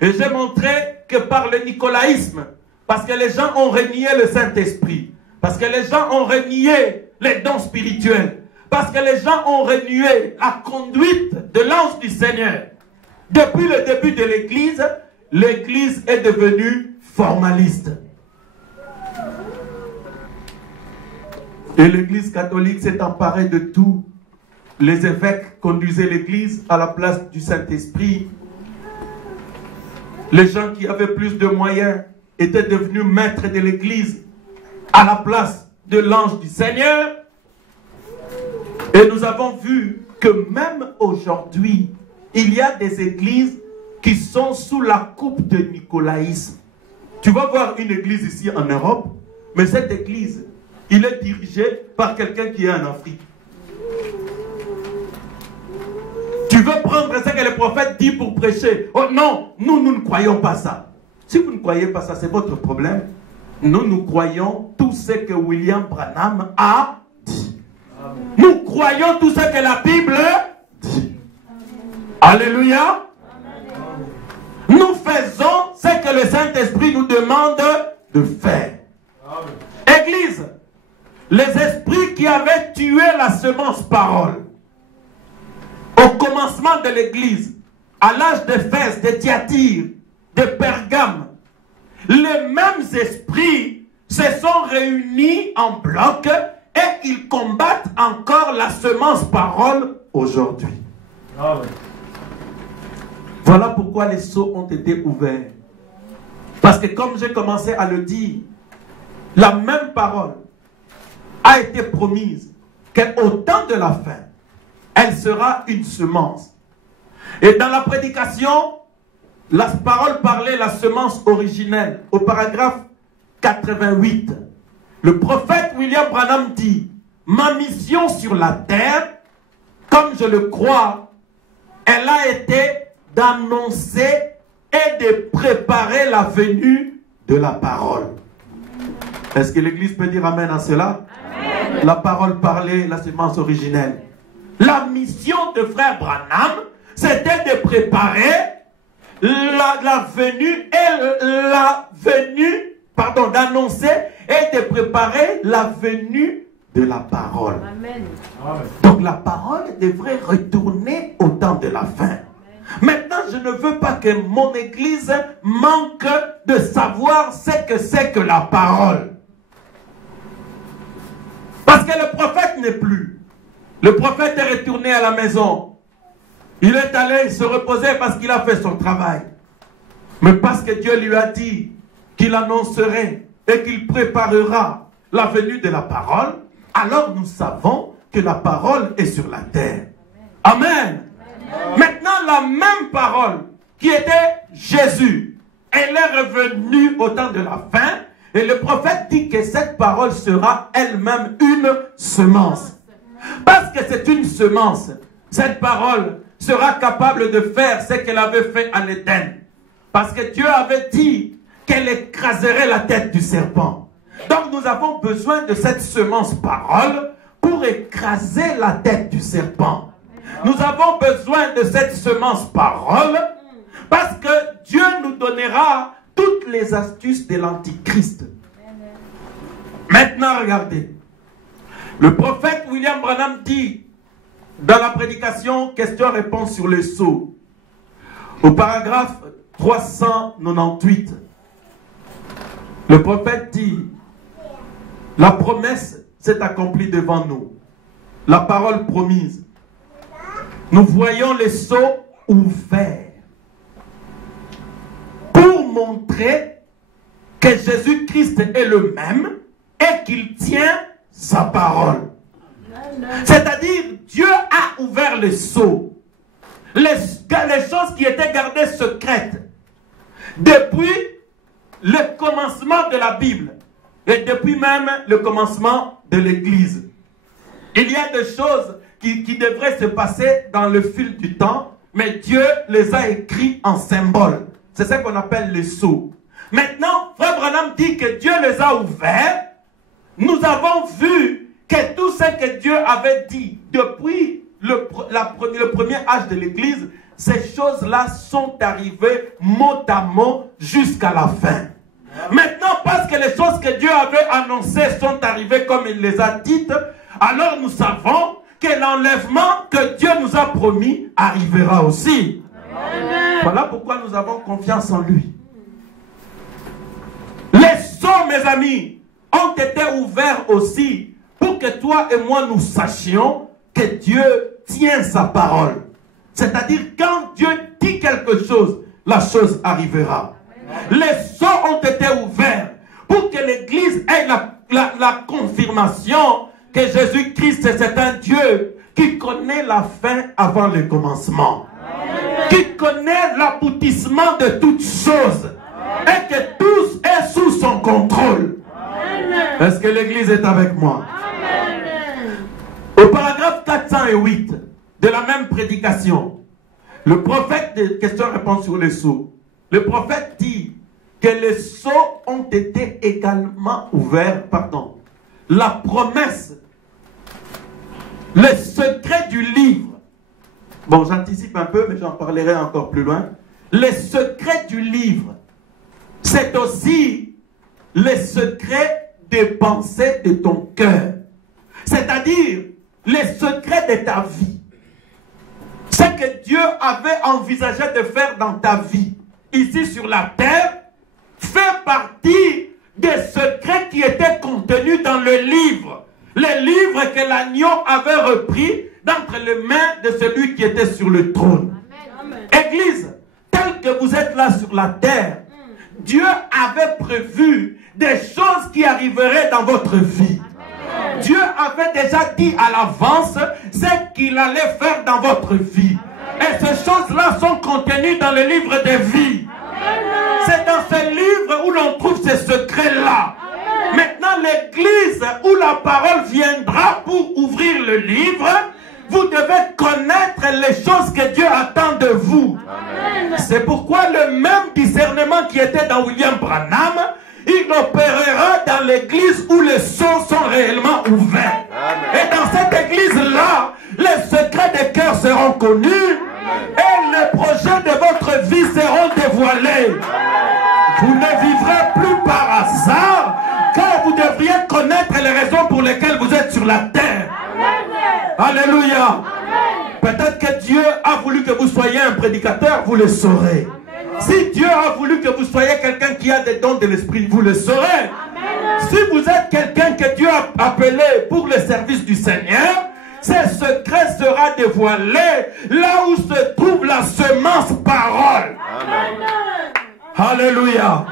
Et j'ai montré que par le nicolaïsme, parce que les gens ont renié le Saint-Esprit, parce que les gens ont renié les dons spirituels, parce que les gens ont renié la conduite de l'ange du Seigneur. Depuis le début de l'Église, l'Église est devenue formaliste. Et l'Église catholique s'est emparée de tout. Les évêques conduisaient l'Église à la place du Saint-Esprit. Les gens qui avaient plus de moyens étaient devenus maîtres de l'Église à la place de l'ange du Seigneur. Et nous avons vu que même aujourd'hui, il y a des églises qui sont sous la coupe de nicolaïsme. Tu vas voir une église ici en Europe, mais cette église, il est dirigé par quelqu'un qui est en Afrique. Tu veux prendre ce que le prophète dit pour prêcher. Oh non, nous ne croyons pas ça. Si vous ne croyez pas ça, c'est votre problème. Nous croyons tout ce que William Branham a dit. Nous croyons tout ce que la Bible dit. Alléluia. Nous faisons ce que le Saint-Esprit nous demande de faire. Église, les esprits qui avaient tué la semence parole au commencement de l'église, à l'âge d'Éphèse, de Thyatire, de Pergame, les mêmes esprits se sont réunis en bloc et ils combattent encore la semence parole aujourd'hui. Voilà pourquoi les sceaux ont été ouverts. Parce que comme j'ai commencé à le dire, la même parole a été promise qu'au temps de la fin, elle sera une semence. Et dans la prédication, la parole parlait la semence originelle. Au paragraphe 88, le prophète William Branham dit: ma mission sur la terre, comme je le crois, elle a été d'annoncer et de préparer la venue de la parole. Est-ce que l'Église peut dire amen à cela? Amen. La parole parlée, la semence originelle. La mission de frère Branham, c'était de préparer la venue et la venue, pardon, d'annoncer et de préparer la venue de la parole. Amen. Donc la parole devrait retourner au temps de la fin. Maintenant, je ne veux pas que mon église manque de savoir ce que c'est que la parole. Parce que le prophète n'est plus. Le prophète est retourné à la maison. Il est allé se reposer parce qu'il a fait son travail. Mais parce que Dieu lui a dit qu'il annoncerait et qu'il préparera la venue de la parole, alors nous savons que la parole est sur la terre. Amen. Maintenant, la même parole qui était Jésus, elle est revenue au temps de la fin, et le prophète dit que cette parole sera elle-même une semence. Parce que c'est une semence, cette parole sera capable de faire ce qu'elle avait fait en Éden. Parce que Dieu avait dit qu'elle écraserait la tête du serpent. Donc nous avons besoin de cette semence parole pour écraser la tête du serpent. Nous avons besoin de cette semence parole parce que Dieu nous donnera toutes les astuces de l'antichrist. Maintenant, regardez. Le prophète William Branham dit dans la prédication question-réponse sur les sceaux, au paragraphe 398, le prophète dit: la promesse s'est accomplie devant nous. La parole promise. Nous voyons les sceaux ouverts pour montrer que Jésus-Christ est le même et qu'il tient sa parole. C'est-à-dire, Dieu a ouvert les sceaux. Les choses qui étaient gardées secrètes depuis le commencement de la Bible et depuis même le commencement de l'Église. Il y a des choses qui devraient se passer dans le fil du temps, mais Dieu les a écrits en symboles. C'est ce qu'on appelle les sceaux. Maintenant, frère Branham dit que Dieu les a ouverts. Nous avons vu que tout ce que Dieu avait dit depuis le premier âge de l'Église, ces choses-là sont arrivées mot à mot jusqu'à la fin. Maintenant, parce que les choses que Dieu avait annoncées sont arrivées comme il les a dites, alors nous savons que l'enlèvement que Dieu nous a promis arrivera aussi. Amen. Voilà pourquoi nous avons confiance en lui. Les sceaux, mes amis, ont été ouverts aussi pour que toi et moi nous sachions que Dieu tient sa parole. C'est-à-dire, quand Dieu dit quelque chose, la chose arrivera. Amen. Les sceaux ont été ouverts pour que l'Église ait la confirmation que Jésus-Christ, c'est un Dieu qui connaît la fin avant le commencement. Amen. Qui connaît l'aboutissement de toutes choses. Amen. Et que tout est sous son contrôle. Est-ce que l'Église est avec moi? Amen. Au paragraphe 408 de la même prédication, le prophète de question-réponse sur les sceaux, le prophète dit que les sceaux ont été également ouverts, la promesse, le secret du livre. Bon, j'anticipe un peu, mais j'en parlerai encore plus loin. Le secret du livre, c'est aussi le secret des pensées de ton cœur. C'est-à-dire, les secrets de ta vie. Ce que Dieu avait envisagé de faire dans ta vie, ici sur la terre, fait partie des secrets qui étaient contenus dans le livre. Le livre que l'agneau avait repris d'entre les mains de celui qui était sur le trône. Amen. Église, que vous êtes là sur la terre, Dieu avait prévu des choses qui arriveraient dans votre vie. Dieu avait déjà dit à l'avance ce qu'il allait faire dans votre vie. Et ces choses-là sont contenues dans le livre des vies. C'est dans ce livre où l'on trouve ces secrets-là. Maintenant, l'église où la parole viendra pour ouvrir le livre, vous devez connaître les choses que Dieu attend de vous. C'est pourquoi le même discernement qui était dans William Branham, il opérera dans l'église où les sceaux sont réellement ouverts. Et dans cette église-là, les secrets des cœurs seront connus et les projets de votre vie seront dévoilés. Vous ne vivrez plus par hasard, car vous devriez connaître les raisons pour lesquelles vous êtes sur la terre. Alléluia. Peut-être que Dieu a voulu que vous soyez un prédicateur, vous le saurez. Si Dieu a voulu que vous soyez quelqu'un qui a des dons de l'esprit, vous le saurez. Si vous êtes quelqu'un que Dieu a appelé pour le service du Seigneur, ces secrets sera dévoilé là où se trouve la semence parole. Alléluia.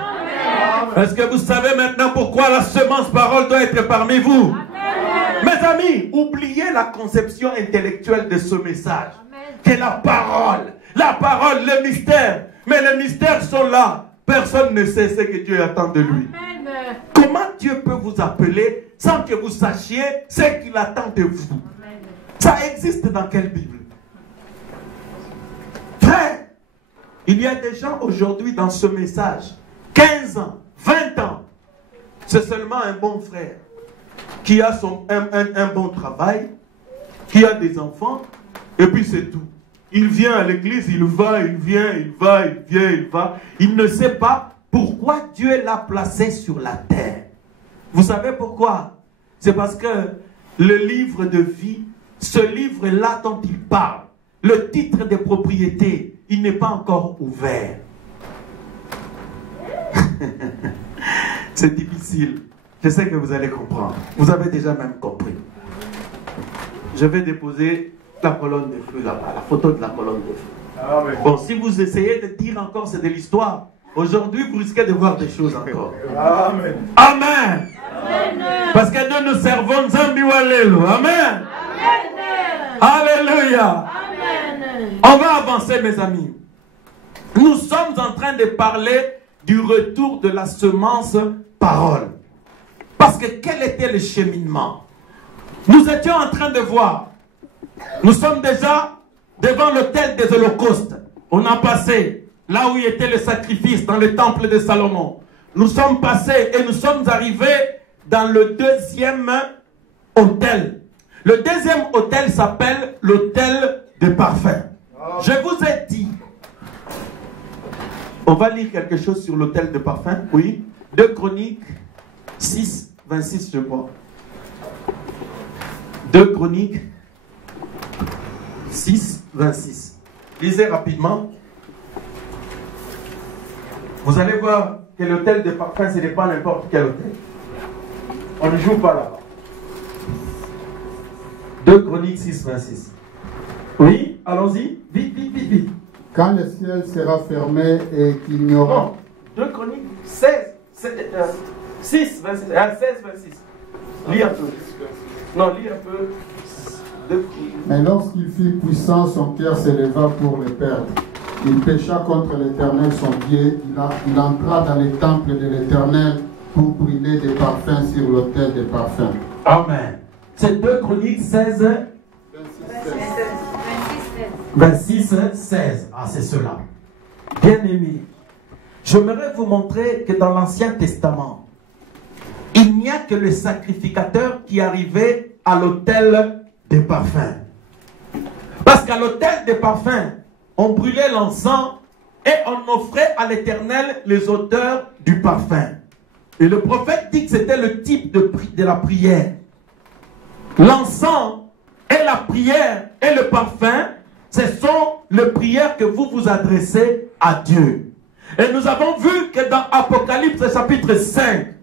Est-ce que vous savez maintenant pourquoi la semence parole doit être parmi vous? Mes amis, oubliez la conception intellectuelle de ce message. Que la parole, le mystère. Mais les mystères sont là. Personne ne sait ce que Dieu attend de lui. Comment Dieu peut vous appeler sans que vous sachiez ce qu'il attend de vous? Ça existe dans quelle Bible? Frère, il y a des gens aujourd'hui dans ce message, 15 ans, 20 ans, c'est seulement un bon frère qui a un bon travail, qui a des enfants, et puis c'est tout. Il vient à l'église, il va, il vient, il va, il vient, il va. Il ne sait pas pourquoi Dieu l'a placé sur la terre. Vous savez pourquoi? C'est parce que le livre de vie, ce livre-là dont il parle, le titre de propriété, il n'est pas encore ouvert. C'est difficile. Je sais que vous allez comprendre. Vous avez déjà même compris. Je vais déposer la colonne de feu là-bas, la photo de la colonne de feu. Amen. Bon, si vous essayez de dire encore c'est de l'histoire, aujourd'hui vous risquez de voir des choses encore. Amen. Amen. Amen. Parce que nous nous servons Zambi Walelo. Amen. Amen. Alléluia. Amen. On va avancer, mes amis. Nous sommes en train de parler du retour de la semence parole. Parce que quel était le cheminement? Nous étions en train de voir. Nous sommes déjà devant l'autel des holocaustes. On a passé là où était le sacrifice dans le temple de Salomon. Nous sommes passés et nous sommes arrivés dans le deuxième autel. Le deuxième autel s'appelle l'autel des parfums. Je vous ai dit, on va lire quelque chose sur l'autel de parfums. Oui, 2 Chroniques 6, 26 je crois. 2 Chroniques 6, 26. Lisez rapidement. Vous allez voir que l'autel de parfum, ce n'est pas n'importe quel autel. On ne joue pas là-bas. 2 Chroniques 6, 26. Oui, allons-y. Vite, vite, vite, vite. Quand le ciel sera fermé et qu'il n'y aura... Non, 2 Chroniques 6, 26. Lis un peu. Non, lis un peu. Mais lorsqu'il fit puissant, son cœur s'éleva pour le perdre. Il pécha contre l'Éternel son Dieu. Il entra dans les temples de l'Éternel pour brûler des parfums sur l'autel des parfums. Amen. C'est 2 Chroniques 16, 26, 16. Ah, c'est cela. Bien aimé, j'aimerais vous montrer que dans l'Ancien Testament, il n'y a que le sacrificateur qui arrivait à l'autel des parfums. Parce qu'à l'autel des parfums, on brûlait l'encens et on offrait à l'Éternel les odeurs du parfum. Et le prophète dit que c'était le type de la prière. L'encens et la prière et le parfum, ce sont les prières que vous vous adressez à Dieu. Et nous avons vu que dans Apocalypse chapitre 5,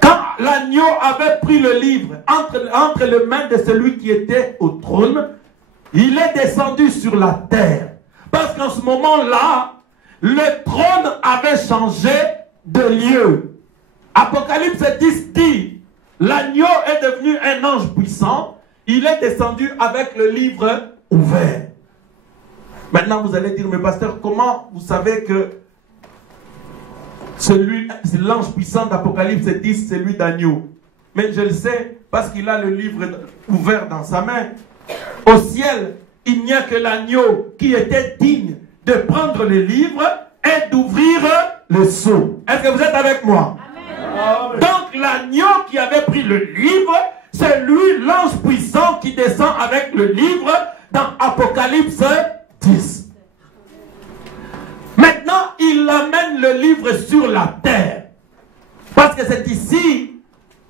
quand l'agneau avait pris le livre entre les mains de celui qui était au trône, il est descendu sur la terre. Parce qu'en ce moment-là, le trône avait changé de lieu. Apocalypse 10 dit, l'agneau est devenu un ange puissant, il est descendu avec le livre ouvert. Maintenant vous allez dire, mais pasteur, comment vous savez que l'ange puissant d'Apocalypse 10, c'est lui d'agneau? Mais je le sais parce qu'il a le livre ouvert dans sa main. Au ciel, il n'y a que l'agneau qui était digne de prendre le livre et d'ouvrir le sceau. Est-ce que vous êtes avec moi? Amen. Donc l'agneau qui avait pris le livre, c'est lui l'ange puissant qui descend avec le livre dans Apocalypse 10. Maintenant, il amène le livre sur la terre. Parce que c'est ici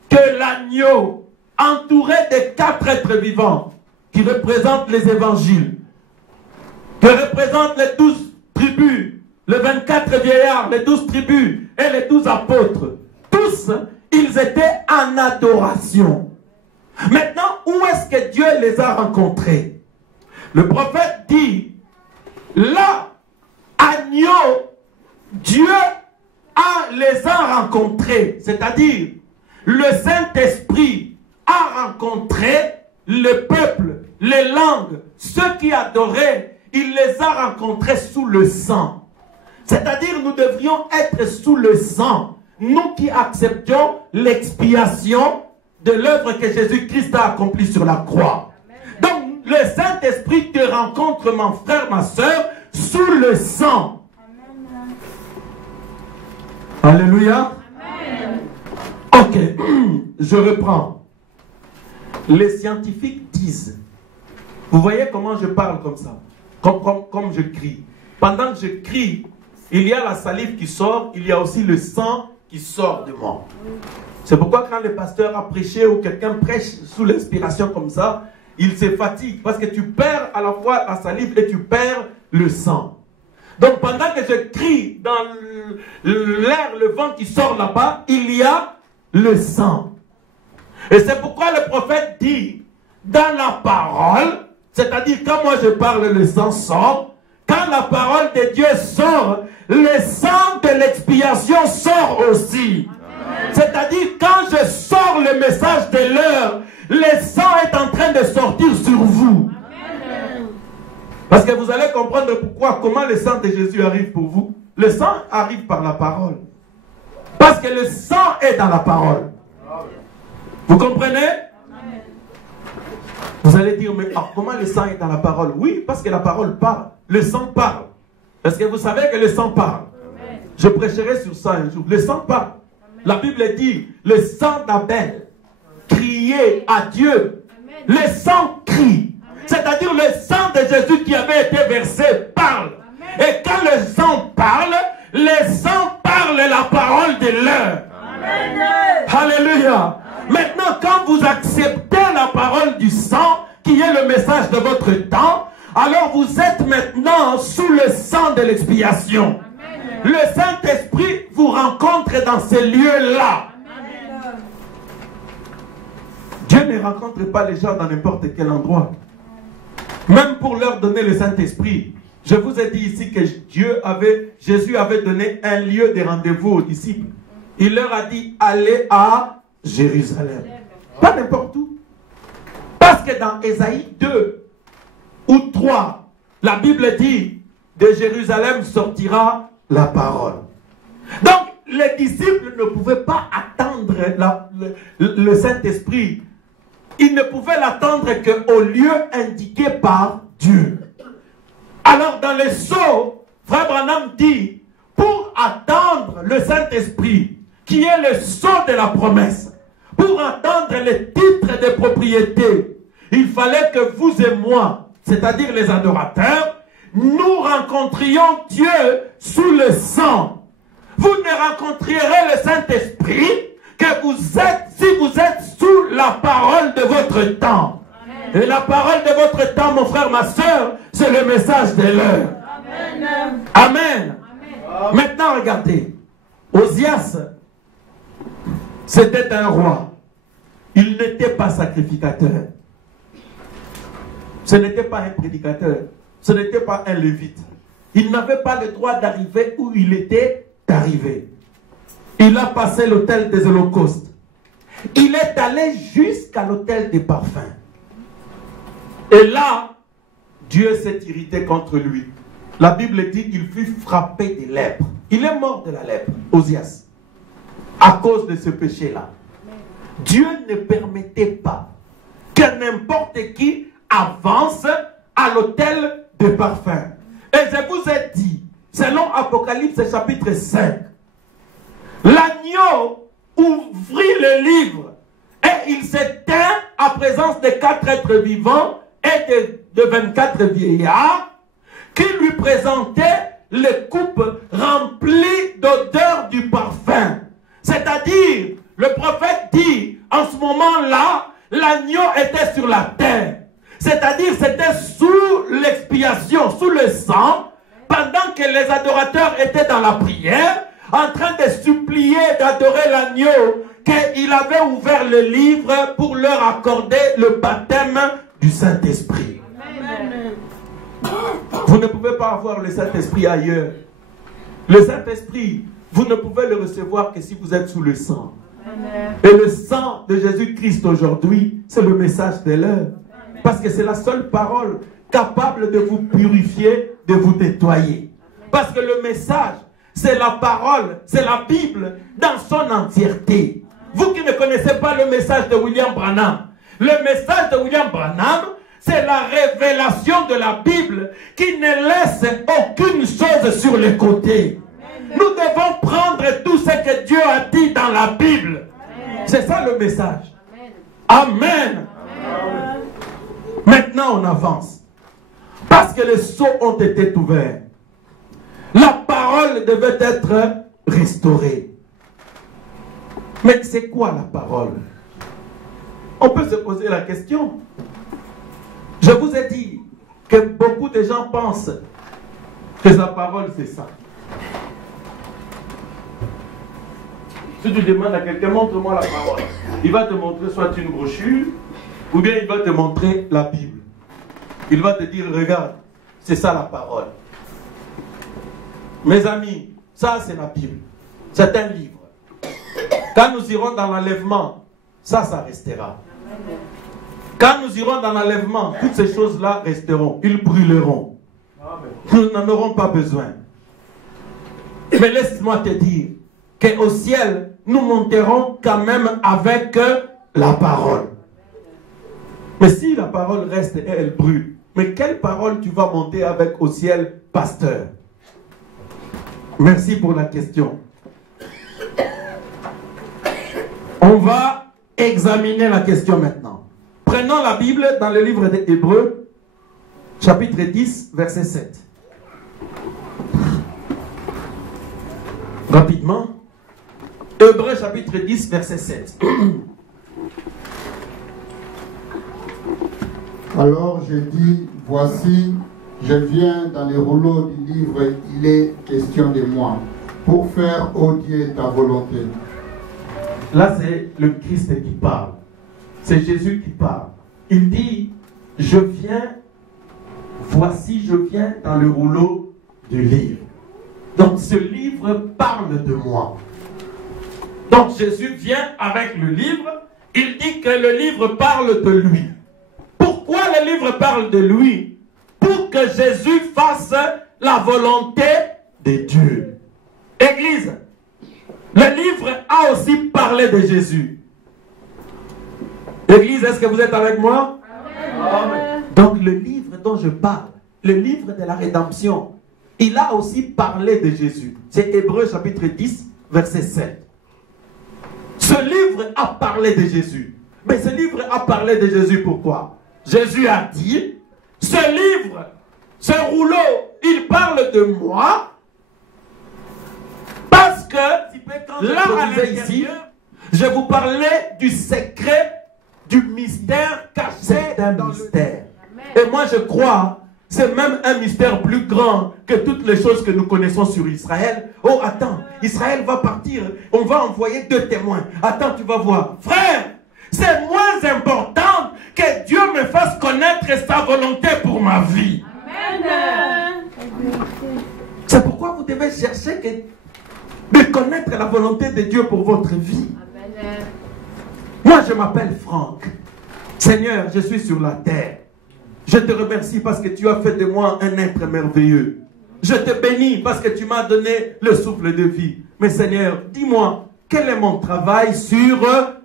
que l'agneau, entouré des 4 êtres vivants, qui représentent les évangiles, qui représentent les 12 tribus, les 24 vieillards, les 12 tribus et les 12 apôtres, tous, ils étaient en adoration. Maintenant, où est-ce que Dieu les a rencontrés? Le prophète dit, là, agneau, Dieu les a rencontrés, c'est-à-dire le Saint-Esprit a rencontré le peuple, les langues, ceux qui adoraient, il les a rencontrés sous le sang. C'est-à-dire nous devrions être sous le sang, nous qui acceptions l'expiation de l'œuvre que Jésus-Christ a accomplie sur la croix. Donc le Saint-Esprit te rencontre, mon frère, ma soeur, sous le sang. Amen. Alléluia. Amen. Ok, je reprends. Les scientifiques disent, vous voyez comment je parle comme ça, comme je crie. Pendant que je crie, il y a la salive qui sort, il y a aussi le sang qui sort de moi. C'est pourquoi quand le pasteur a prêché ou quelqu'un prêche sous l'inspiration comme ça, il se fatigue parce que tu perds à la fois la salive et tu perds le sang. Donc pendant que je crie dans l'air, le vent qui sort là-bas, il y a le sang. Et c'est pourquoi le prophète dit, dans la parole, c'est-à-dire quand moi je parle, le sang sort. Quand la parole de Dieu sort, le sang de l'expiation sort aussi. C'est-à-dire quand je sors le message de l'heure, le sang est en train de sortir sur vous. Amen. Parce que vous allez comprendre pourquoi, comment le sang de Jésus arrive pour vous. Le sang arrive par la parole. Parce que le sang est dans la parole. Vous comprenez? Amen. Vous allez dire, mais comment le sang est dans la parole? Oui, parce que la parole parle. Le sang parle. Est-ce que vous savez que le sang parle? Amen. Je prêcherai sur ça un jour. Le sang parle. Amen. La Bible dit, le sang d'Abel criait à Dieu. Amen. Le sang crie. C'est-à-dire le sang de Jésus qui avait été versé parle. Amen. Et quand le sang parle la parole de l'heure. Alléluia. Maintenant, quand vous acceptez la parole du sang, qui est le message de votre temps, alors vous êtes maintenant sous le sang de l'expiation. Le Saint-Esprit vous rencontre dans ces lieux-là. Dieu ne rencontre pas les gens dans n'importe quel endroit. Même pour leur donner le Saint-Esprit. Je vous ai dit ici que Jésus avait donné un lieu de rendez-vous aux disciples. Il leur a dit, allez à Jérusalem. Pas n'importe où. Parce que dans Ésaïe 2 ou 3, la Bible dit, de Jérusalem sortira la parole. Donc, les disciples ne pouvaient pas attendre le Saint-Esprit. Ils ne pouvaient l'attendre qu'au lieu indiqué par Dieu. Alors, dans les sceaux, Frère Branham dit, pour attendre le Saint-Esprit, qui est le sceau de la promesse, pour attendre les titres de propriété, il fallait que vous et moi, c'est-à-dire les adorateurs, nous rencontrions Dieu sous le sang. Vous ne rencontrerez le Saint-Esprit que si vous êtes sous la parole de votre temps. Amen. Et la parole de votre temps, mon frère, ma soeur, c'est le message de l'heure. Amen. Amen. Amen. Maintenant, regardez. Osias, c'était un roi. Il n'était pas sacrificateur. Ce n'était pas un prédicateur. Ce n'était pas un lévite. il n'avait pas le droit d'arriver où il était arrivé. Il a passé l'autel des holocaustes. Il est allé jusqu'à l'autel des parfums. Et là, Dieu s'est irrité contre lui. La Bible dit qu'il fut frappé de lèpre. Il est mort de la lèpre, Osias, à cause de ce péché-là. Dieu ne permettait pas que n'importe qui avance à l'autel des parfums. Et je vous ai dit, selon Apocalypse chapitre 5, l'agneau ouvrit le livre et il s'éteint en présence de 4 êtres vivants et de 24 vieillards qui lui présentaient les coupes remplies d'odeur du parfum. C'est-à-dire, le prophète dit, en ce moment-là, l'agneau était sur la terre. C'est-à-dire, c'était sous l'expiation, sous le sang, pendant que les adorateurs étaient dans la prière, en train de supplier d'adorer l'agneau, qu'il avait ouvert le livre pour leur accorder le baptême du Saint-Esprit. Vous ne pouvez pas avoir le Saint-Esprit ailleurs. Le Saint-Esprit, vous ne pouvez le recevoir que si vous êtes sous le sang. Et le sang de Jésus-Christ aujourd'hui, c'est le message de l'heure. Parce que c'est la seule parole capable de vous purifier, de vous nettoyer. Parce que le message, c'est la parole, c'est la Bible dans son entièreté. Vous qui ne connaissez pas le message de William Branham, le message de William Branham, c'est la révélation de la Bible qui ne laisse aucune chose sur les côtés. Nous devons prendre tout ce que Dieu a dit dans la Bible. C'est ça le message. Amen. Maintenant on avance. Parce que les sceaux ont été ouverts. La parole devait être restaurée. Mais c'est quoi la parole? On peut se poser la question. Je vous ai dit que beaucoup de gens pensent que la parole c'est ça. Si tu demandes à quelqu'un, montre-moi la parole, il va te montrer soit une brochure, ou bien il va te montrer la Bible. Il va te dire, regarde, c'est ça la parole. Mes amis, ça c'est la Bible. C'est un livre. Quand nous irons dans l'enlèvement, ça restera. Quand nous irons dans l'enlèvement, toutes ces choses-là resteront. Ils brûleront. Nous n'en aurons pas besoin. Mais laisse-moi te dire qu'au ciel, nous monterons quand même avec la parole. Mais si la parole reste et elle brûle, mais quelle parole tu vas monter avec au ciel, pasteur? Merci pour la question. On va examiner la question maintenant. Prenons la Bible dans le livre des Hébreux, chapitre 10, verset 7. Rapidement. Hébreux, chapitre 10, verset 7. Alors je dis, voici, je viens dans les rouleaux du livre, il est question de moi, pour faire, ô Dieu, ta volonté. Là, c'est le Christ qui parle. C'est Jésus qui parle. Il dit, je viens, voici, je viens dans le rouleau du livre. Donc, ce livre parle de moi. Donc, Jésus vient avec le livre. Il dit que le livre parle de lui. Pourquoi le livre parle de lui? Pour que Jésus fasse la volonté de Dieu. Église, le livre a aussi parlé de Jésus. Église, est-ce que vous êtes avec moi? Amen. Donc le livre dont je parle, le livre de la rédemption, il a aussi parlé de Jésus. C'est Hébreux chapitre 10, verset 7. Ce livre a parlé de Jésus. Mais ce livre a parlé de Jésus pourquoi? Jésus a dit, ce livre, ce rouleau, il parle de moi. Parce que, là, à ici, je vous parlais du secret, du mystère caché dans mystère. Et moi, je crois, c'est même un mystère plus grand que toutes les choses que nous connaissons sur Israël. Oh, attends, Israël va partir, on va envoyer 2 témoins. Attends, tu vas voir. Frère, c'est moins important que Dieu me fasse connaître sa volonté pour ma vie. Amen. C'est pourquoi vous devez chercher de connaître la volonté de Dieu pour votre vie. Amen. Moi, je m'appelle Franck. Seigneur, je suis sur la terre. Je te remercie parce que tu as fait de moi un être merveilleux. Je te bénis parce que tu m'as donné le souffle de vie. Mais Seigneur, dis-moi, quel est mon travail sur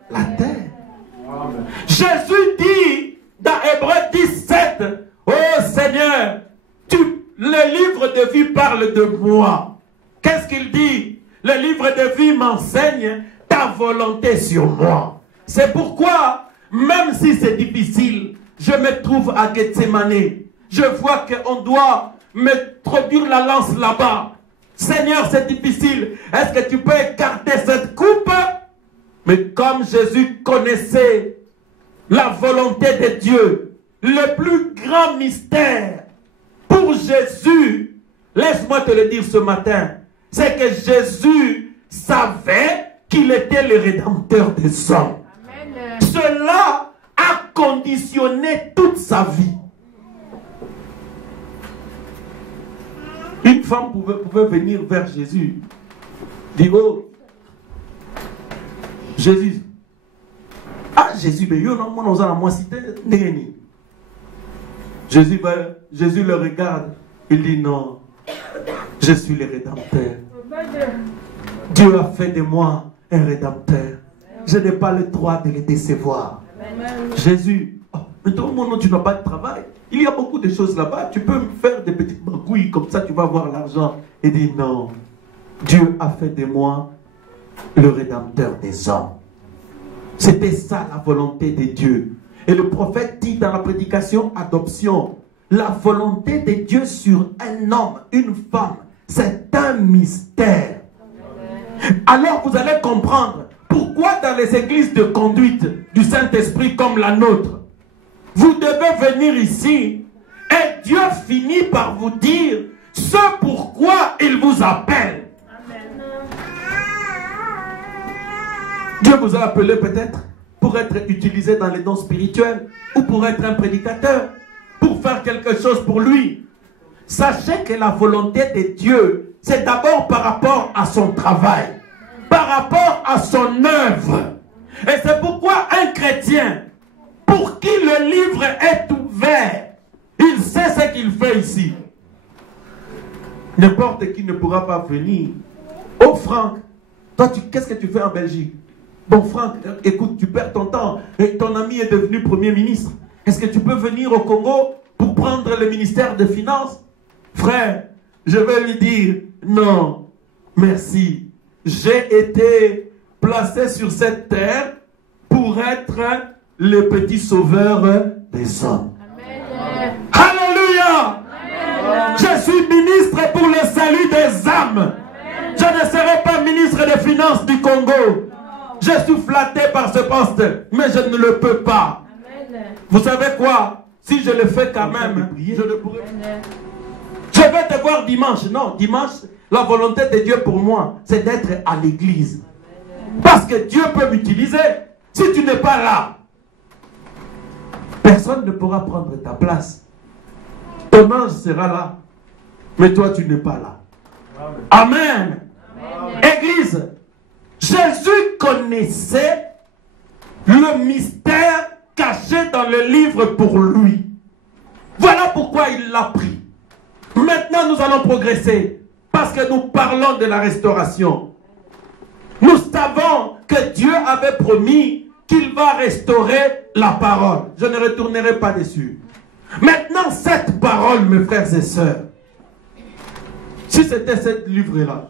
la terre? Amen. Jésus dit dans Hébreux 17, oh Seigneur, le livre de vie parle de moi. Qu'est-ce qu'il dit? Le livre de vie m'enseigne ta volonté sur moi. C'est pourquoi, même si c'est difficile, je me trouve à Gethsemane. Je vois qu'on doit me produire la lance là-bas. Seigneur, c'est difficile. Est-ce que tu peux écarter cette coupe? Mais comme Jésus connaissait la volonté de Dieu, le plus grand mystère pour Jésus, laisse-moi te le dire ce matin, c'est que Jésus savait qu'il était le rédempteur des hommes. Amen. Cela a conditionné toute sa vie. Une femme pouvait venir vers Jésus, dire, oh, Jésus, ah Jésus, mais nous allons moi citer Jésus le regarde, il dit non, je suis le rédempteur. Dieu a fait de moi un rédempteur. Je n'ai pas le droit de le décevoir. Amen. Jésus, oh, mais tout le monde, tu n'as pas de travail. Il y a beaucoup de choses là-bas. Tu peux faire des petites bagouilles comme ça, tu vas avoir l'argent. Il dit non, Dieu a fait de moi le rédempteur des hommes. C'était ça la volonté de Dieu. Et le prophète dit dans la prédication adoption, la volonté de Dieu sur un homme, une femme, c'est un mystère. Alors vous allez comprendre pourquoi dans les églises de conduite du Saint-Esprit comme la nôtre, vous devez venir ici et Dieu finit par vous dire ce pourquoi il vous appelle. Amen. Dieu vous a appelé peut-être pour être utilisé dans les dons spirituels ou pour être un prédicateur, pour faire quelque chose pour lui. Sachez que la volonté de Dieu, c'est d'abord par rapport à son travail, par rapport à son œuvre. Et c'est pourquoi un chrétien, pour qui le livre est ouvert, il sait ce qu'il fait ici. N'importe qui ne pourra pas venir. Oh Franck, toi qu'est-ce que tu fais en Belgique? Bon Franck, écoute, tu perds ton temps. Et ton ami est devenu Premier ministre. Est-ce que tu peux venir au Congo pour prendre le ministère des Finances? Frère, je vais lui dire, non, merci. J'ai été placé sur cette terre pour être le petit sauveur des hommes. Amen. Alléluia. Amen. Je suis ministre pour le salut des âmes. Amen. Je ne serai pas ministre des Finances du Congo. Non. Je suis flatté par ce poste, mais je ne le peux pas. Amen. Vous savez quoi? Si je le fais quand même, je ne pourrai pas. Je vais te voir dimanche. Non, dimanche, la volonté de Dieu pour moi, c'est d'être à l'église. Parce que Dieu peut m'utiliser. Si tu n'es pas là, personne ne pourra prendre ta place. Ton ange sera là, mais toi tu n'es pas là. Amen. Amen. Église, Jésus connaissait le mystère caché dans le livre pour lui. Voilà pourquoi il l'a pris. Maintenant nous allons progresser parce que nous parlons de la restauration. Nous savons que Dieu avait promis qu'il va restaurer la parole. Je ne retournerai pas dessus. Maintenant, cette parole, mes frères et sœurs, si c'était ce livre-là,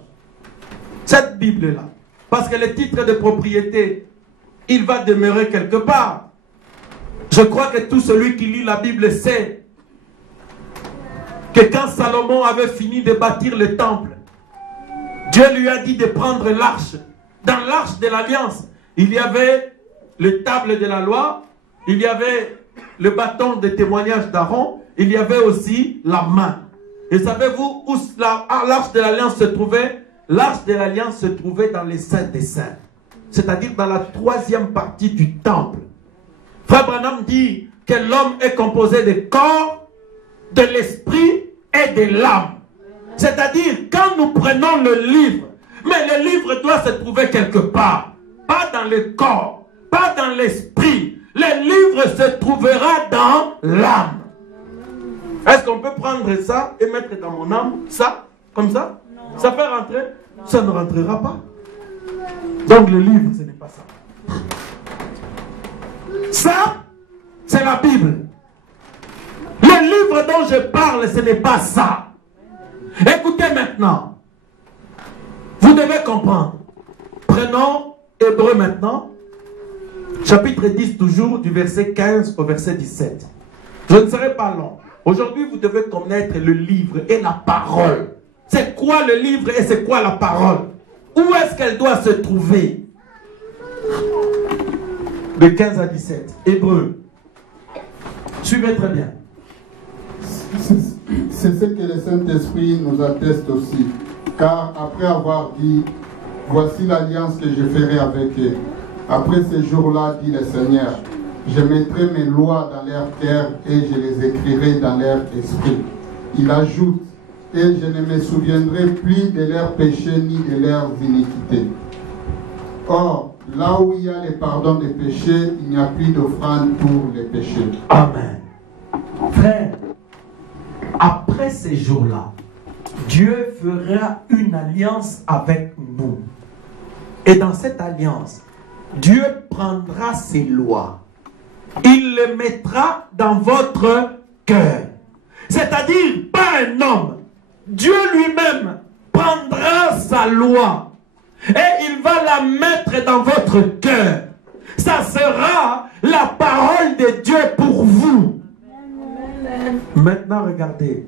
cette Bible-là, parce que le titre de propriété, il va demeurer quelque part. Je crois que tout celui qui lit la Bible sait que quand Salomon avait fini de bâtir le temple, Dieu lui a dit de prendre l'arche. Dans l'arche de l'alliance, il y avait le table de la loi, il y avait le bâton de témoignage d'Aaron, il y avait aussi la main. Et savez-vous où l'arche de l'alliance se trouvait? L'arche de l'alliance se trouvait dans les saints des saints, c'est-à-dire dans la troisième partie du temple. Frère Branham dit que l'homme est composé de corps, de l'esprit et de l'âme. C'est-à-dire, quand nous prenons le livre, mais le livre doit se trouver quelque part. Pas dans le corps, pas dans l'esprit. Le livre se trouvera dans l'âme. Est-ce qu'on peut prendre ça et mettre dans mon âme, ça, comme ça? Non. Ça fait rentrer? Non. Ça ne rentrera pas. Donc le livre, ce n'est pas ça. Ça, c'est la Bible. Le livre dont je parle, ce n'est pas ça. Écoutez maintenant. Vous devez comprendre. Prenons Hébreux maintenant. Chapitre 10 toujours, du verset 15 au verset 17. Je ne serai pas long. Aujourd'hui, vous devez connaître le livre et la parole. C'est quoi le livre et c'est quoi la parole? Où est-ce qu'elle doit se trouver? De 15 à 17. Hébreux. Suivez très bien. C'est ce que le Saint-Esprit nous atteste aussi. Car après avoir dit, voici l'alliance que je ferai avec eux. Après ces jours-là, dit le Seigneur, je mettrai mes lois dans leur cœur et je les écrirai dans leur esprit. Il ajoute, et je ne me souviendrai plus de leurs péchés ni de leurs iniquités. Or, là où il y a le pardon des péchés, il n'y a plus d'offrande pour les péchés. Amen. Frère, après ces jours-là, Dieu fera une alliance avec nous. Et dans cette alliance, Dieu prendra ses lois. Il les mettra dans votre cœur. C'est-à-dire, pas un homme. Dieu lui-même prendra sa loi et il va la mettre dans votre cœur. Ça sera la parole de Dieu pour vous. Maintenant, regardez.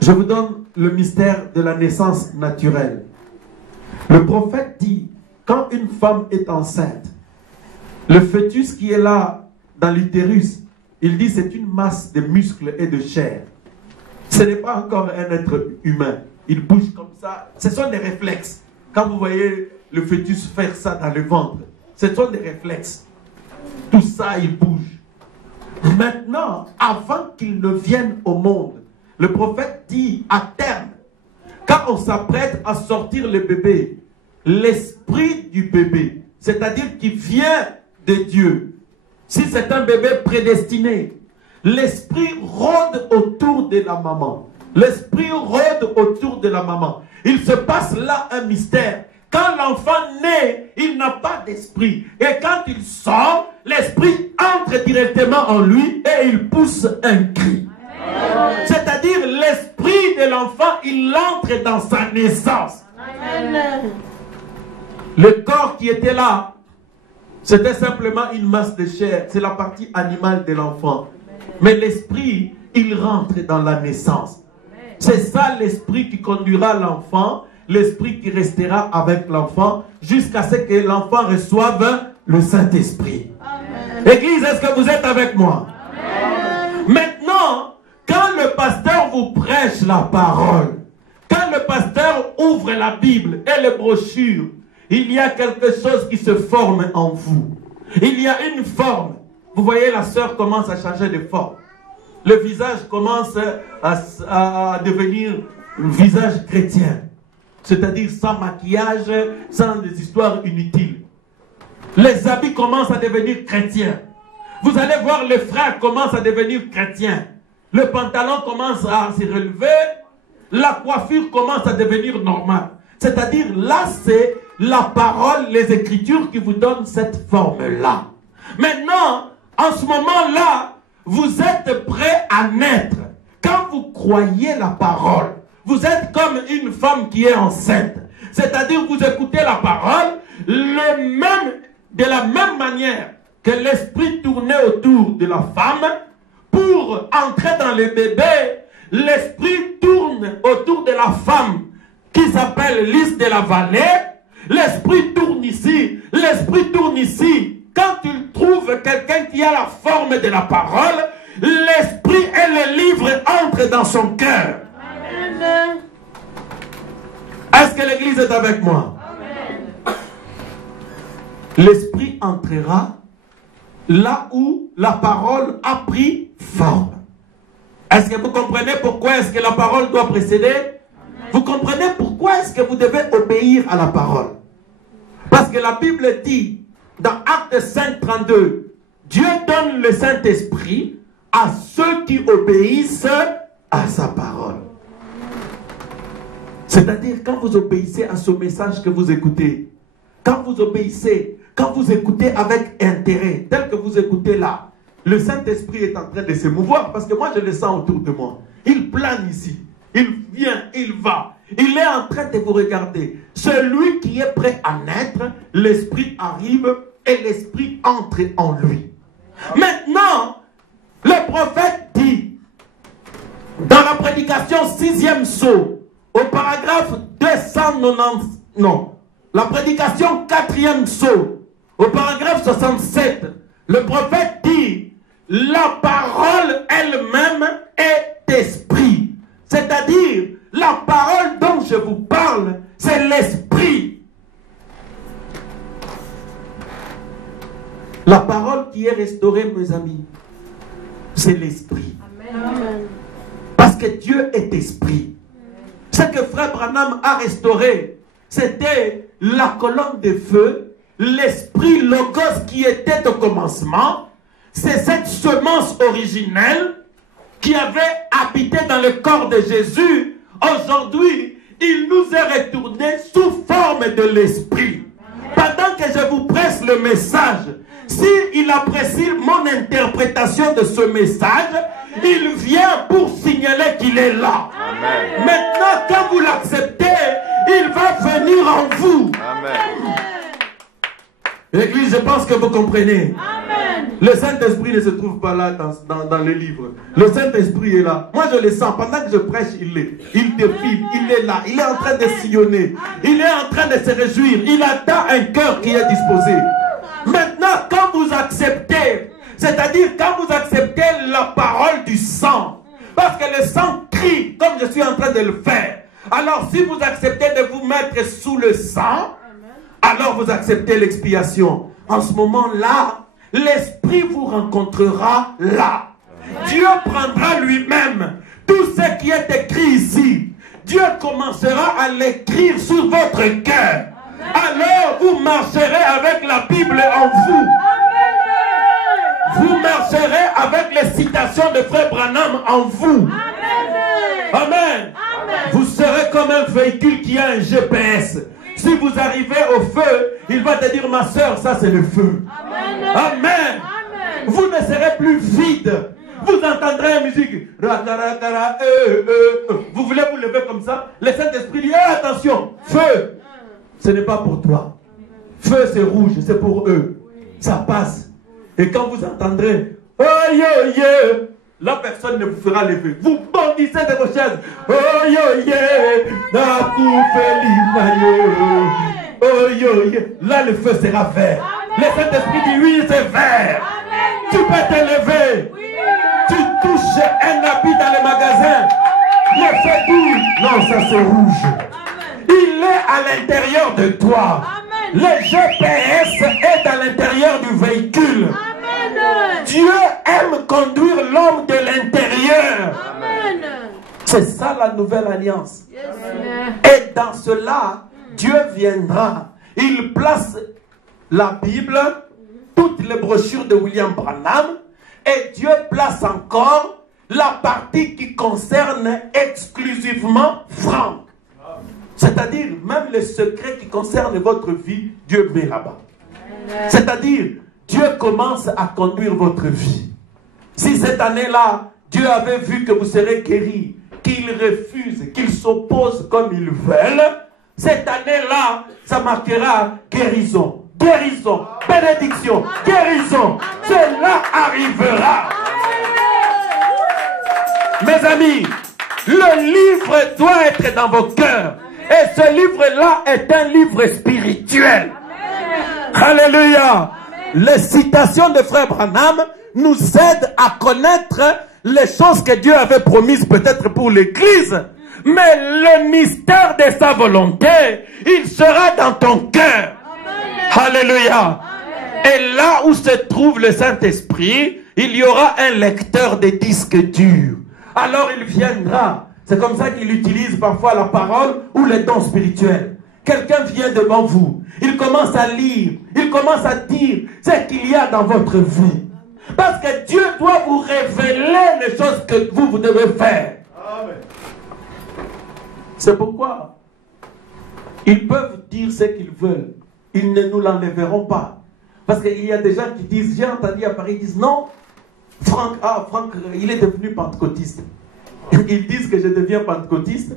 Je vous donne le mystère de la naissance naturelle. Le prophète dit, quand une femme est enceinte, le fœtus qui est là dans l'utérus, il dit c'est une masse de muscles et de chair. Ce n'est pas encore un être humain. Il bouge comme ça. Ce sont des réflexes. Quand vous voyez le fœtus faire ça dans le ventre, ce sont des réflexes. Tout ça, il bouge. Maintenant, avant qu'il ne vienne au monde, le prophète dit à terme, quand on s'apprête à sortir le bébé, l'esprit du bébé, c'est-à-dire qui vient de Dieu, si c'est un bébé prédestiné, l'esprit rôde autour de la maman. L'esprit rôde autour de la maman. Il se passe là un mystère. Quand l'enfant naît, il n'a pas d'esprit. Et quand il sort, l'esprit entre directement en lui et il pousse un cri. C'est-à-dire l'esprit de l'enfant, il entre dans sa naissance. Amen. Le corps qui était là, c'était simplement une masse de chair. C'est la partie animale de l'enfant. Mais l'esprit, il rentre dans la naissance. C'est ça l'esprit qui conduira l'enfant, l'esprit qui restera avec l'enfant jusqu'à ce que l'enfant reçoive le Saint-Esprit. Église, est-ce que vous êtes avec moi? Amen. Maintenant, quand le pasteur vous prêche la parole, quand le pasteur ouvre la Bible et les brochures, il y a quelque chose qui se forme en vous. Il y a une forme. Vous voyez, la sœur commence à changer de forme. Le visage commence à devenir un visage chrétien. C'est-à-dire sans maquillage, sans des histoires inutiles. Les habits commencent à devenir chrétiens. Vous allez voir, les frères commencent à devenir chrétiens. Le pantalon commence à se relever. La coiffure commence à devenir normale. C'est-à-dire, là, c'est la parole, les Écritures qui vous donnent cette forme-là. Maintenant, en ce moment-là, vous êtes prêt à naître. Quand vous croyez la parole, vous êtes comme une femme qui est enceinte. C'est-à-dire, vous écoutez la parole, de la même manière que l'esprit tournait autour de la femme, pour entrer dans le bébé, l'esprit tourne autour de la femme qui s'appelle Lys de la vallée. L'esprit tourne ici, l'esprit tourne ici. Quand il trouve quelqu'un qui a la forme de la parole, l'esprit et le livre entrent dans son cœur. Amen. Est-ce que l'église est avec moi? Amen. L'esprit entrera là où la parole a pris forme. Est-ce que vous comprenez pourquoi est-ce que la parole doit précéder? Vous comprenez pourquoi est-ce que vous devez obéir à la parole? Parce que la Bible dit, dans Actes 5, 32, Dieu donne le Saint-Esprit à ceux qui obéissent à sa parole. C'est-à-dire, quand vous obéissez à ce message que vous écoutez, quand vous obéissez, quand vous écoutez avec intérêt, tel que vous écoutez là, le Saint-Esprit est en train de se mouvoir, parce que moi je le sens autour de moi. Il plane ici, il vient, il va, il est en train de vous regarder. Celui qui est prêt à naître, l'Esprit arrive et l'Esprit entre en lui. Maintenant, le prophète dit, dans la prédication 6e sceau, au paragraphe 290, non, la prédication 4e sceau, au paragraphe 67, le prophète dit, la parole elle-même est esprit. C'est-à-dire, la parole dont je vous parle, c'est l'esprit. La parole qui est restaurée, mes amis, c'est l'esprit. Parce que Dieu est esprit. Ce que Frère Branham a restauré, c'était la colonne de feu, l'esprit logos qui était au commencement. C'est cette semence originelle qui avait habité dans le corps de Jésus. Aujourd'hui, il nous est retourné sous forme de l'esprit. Pendant que je vous presse le message, s'il apprécie mon interprétation de ce message, il vient pour signaler qu'il est là. Amen. Maintenant, quand vous l'acceptez, il va venir en vous. Amen. L'église, je pense que vous comprenez. Amen. Le Saint-Esprit ne se trouve pas là dans les livres. Le Saint-Esprit est là. Moi, je le sens. Pendant que je prêche, il est. Il défile. Il est là. Il est en train de sillonner. Il est en train de se réjouir. Il attend un cœur qui est disposé. Maintenant, quand vous acceptez, c'est-à-dire quand vous acceptez la parole du sang, parce que le sang crie, comme je suis en train de le faire. Alors, si vous acceptez de vous mettre sous le sang, alors vous acceptez l'expiation. En ce moment-là, l'Esprit vous rencontrera là. Dieu prendra lui-même tout ce qui est écrit ici. Dieu commencera à l'écrire sur votre cœur. Alors vous marcherez avec la Bible en vous. Vous marcherez avec les citations de Frère Branham en vous. Amen. Vous serez comme un véhicule qui a un GPS. Si vous arrivez au feu, il va te dire, ma soeur, ça c'est le feu. Amen. Amen. Vous ne serez plus vide. Vous entendrez la musique. Vous voulez vous lever comme ça? Le Saint-Esprit dit, attention, feu. Ce n'est pas pour toi. Feu, c'est rouge, c'est pour eux. Ça passe. Et quand vous entendrez, oh yo yo, la personne ne vous fera lever. Vous bondissez de vos chaises. Oh yo yo, oh yo yo. Là, le feu sera vert. Le Saint-Esprit dit, oui, c'est vert. Tu peux te lever. Tu touches un habit dans le magasin. Le feu dit, non, ça c'est rouge. Il est à l'intérieur de toi. Amen. Le GPS est à l'intérieur du véhicule. Amen. Dieu aime conduire l'homme de l'intérieur. C'est ça la nouvelle alliance. Yes. Et dans cela, Dieu viendra. Il place la Bible, toutes les brochures de William Branham, et Dieu place encore la partie qui concerne exclusivement Franck. C'est-à-dire, même les secrets qui concernent votre vie, Dieu met là-bas. C'est-à-dire, Dieu commence à conduire votre vie. Si cette année-là, Dieu avait vu que vous serez guéris, qu'ils refusent, qu'ils s'opposent comme ils veulent, cette année-là, ça marquera guérison, guérison, bénédiction, guérison. Cela arrivera. Mes amis, le livre doit être dans vos cœurs. Et ce livre-là est un livre spirituel. Amen. Alléluia. Les citations de Frère Branham nous aident à connaître les choses que Dieu avait promises peut-être pour l'Église. Mais le mystère de sa volonté, il sera dans ton cœur. Alléluia. Et là où se trouve le Saint-Esprit, il y aura un lecteur de disques durs. alors il viendra. C'est comme ça qu'il utilise parfois la parole ou les dons spirituels. Quelqu'un vient devant vous, il commence à lire, il commence à dire ce qu'il y a dans votre vie. Parce que Dieu doit vous révéler les choses que vous devez faire. Amen. C'est pourquoi ils peuvent dire ce qu'ils veulent. Ils ne nous l'enlèveront pas. Parce qu'il y a des gens qui disent, j'ai entendu à Paris, ils disent non, Franck, il est devenu pentecôtiste. Ils disent que je deviens pentecôtiste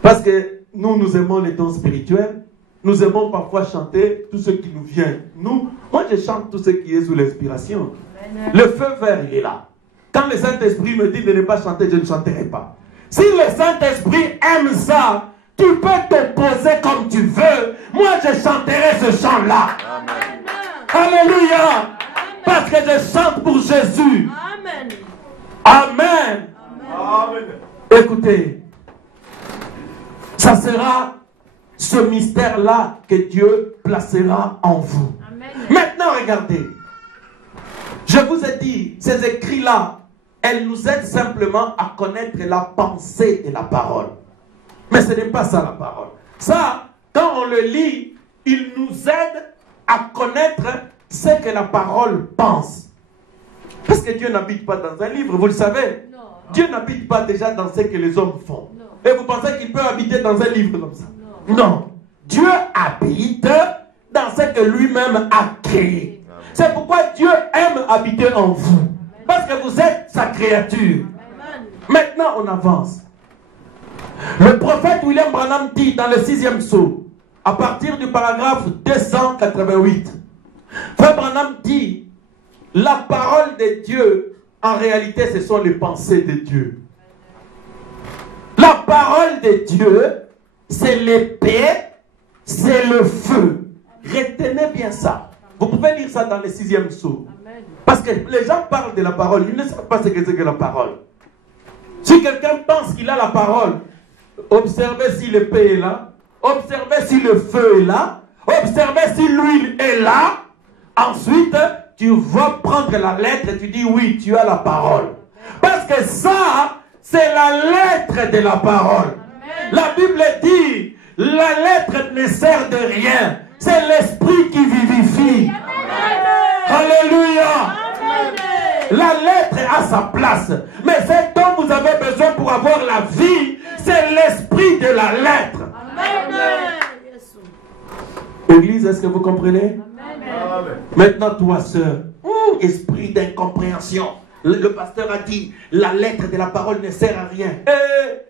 parce que nous aimons les dons spirituels. Nous aimons parfois chanter tout ce qui nous vient. Moi je chante tout ce qui est sous l'inspiration. Le feu vert, il est là. Quand le Saint-Esprit me dit de ne pas chanter, je ne chanterai pas. Si le Saint-Esprit aime ça, tu peux t'opposer comme tu veux. Moi, je chanterai ce chant-là. Alléluia. Parce que je chante pour Jésus. Amen. Amen. Amen. Écoutez, ça sera ce mystère-là que Dieu placera en vous. Amen. Maintenant, regardez. Je vous ai dit, ces écrits-là, elles nous aident simplement à connaître la pensée de la parole. Mais ce n'est pas ça la parole. Ça, quand on le lit, il nous aide à connaître ce que la parole pense. Parce que Dieu n'habite pas dans un livre, vous le savez. Non. Dieu n'habite pas déjà dans ce que les hommes font. Non. Et vous pensez qu'il peut habiter dans un livre comme ça? Non. Non. Dieu habite dans ce que lui-même a créé. C'est pourquoi Dieu aime habiter en vous. Parce que vous êtes sa créature. Maintenant, on avance. Le prophète William Branham dit dans le 6e psaume, à partir du paragraphe 288, Frère Branham dit, la parole de Dieu, en réalité, ce sont les pensées de Dieu. La parole de Dieu, c'est l'épée, c'est le feu. Retenez bien ça. Vous pouvez lire ça dans le 6e psaume. Parce que les gens parlent de la parole, ils ne savent pas ce que c'est que la parole. Si quelqu'un pense qu'il a la parole, observez si l'épée est là, observez si le feu est là, observez si l'huile est là. Ensuite, tu vas prendre la lettre et tu dis oui, tu as la parole. Parce que ça, c'est la lettre de la parole. La Bible dit, la lettre ne sert de rien. C'est l'esprit qui vivifie. Alléluia. La lettre a sa place. Mais ce dont vous avez besoin pour avoir la vie, c'est l'esprit de la lettre. Amen. Église, est-ce que vous comprenez? Amen. Maintenant, toi, sœur, esprit d'incompréhension. Le pasteur a dit, la lettre de la parole ne sert à rien.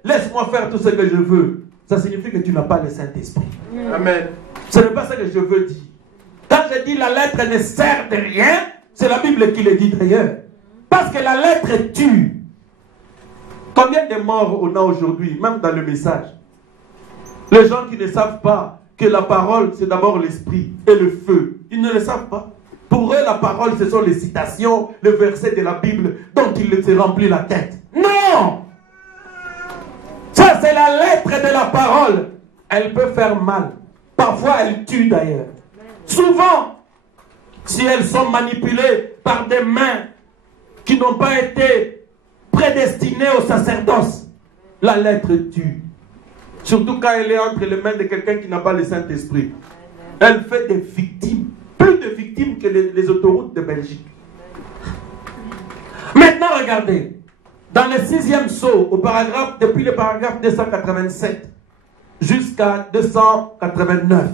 Laisse-moi faire tout ce que je veux. Ça signifie que tu n'as pas le Saint-Esprit. Amen. Ce n'est pas ça que je veux dire. Quand je dis la lettre ne sert de rien, c'est la Bible qui le dit d'ailleurs. Parce que la lettre tue. Combien de morts on a aujourd'hui, même dans le message? Les gens qui ne savent pas que la parole, c'est d'abord l'esprit et le feu. Ils ne le savent pas. Pour eux, la parole, ce sont les citations, les versets de la Bible dont ils se remplissent la tête. Non! Ça, c'est la lettre de la parole. Elle peut faire mal. Parfois, elle tue d'ailleurs. Souvent, si elles sont manipulées par des mains qui n'ont pas été prédestinées au sacerdoce, la lettre tue. Surtout quand elle est entre les mains de quelqu'un qui n'a pas le Saint-Esprit. Elle fait des victimes, plus de victimes que les autoroutes de Belgique. Maintenant, regardez. Dans le 6e psaume, depuis le paragraphe 287 jusqu'à 289,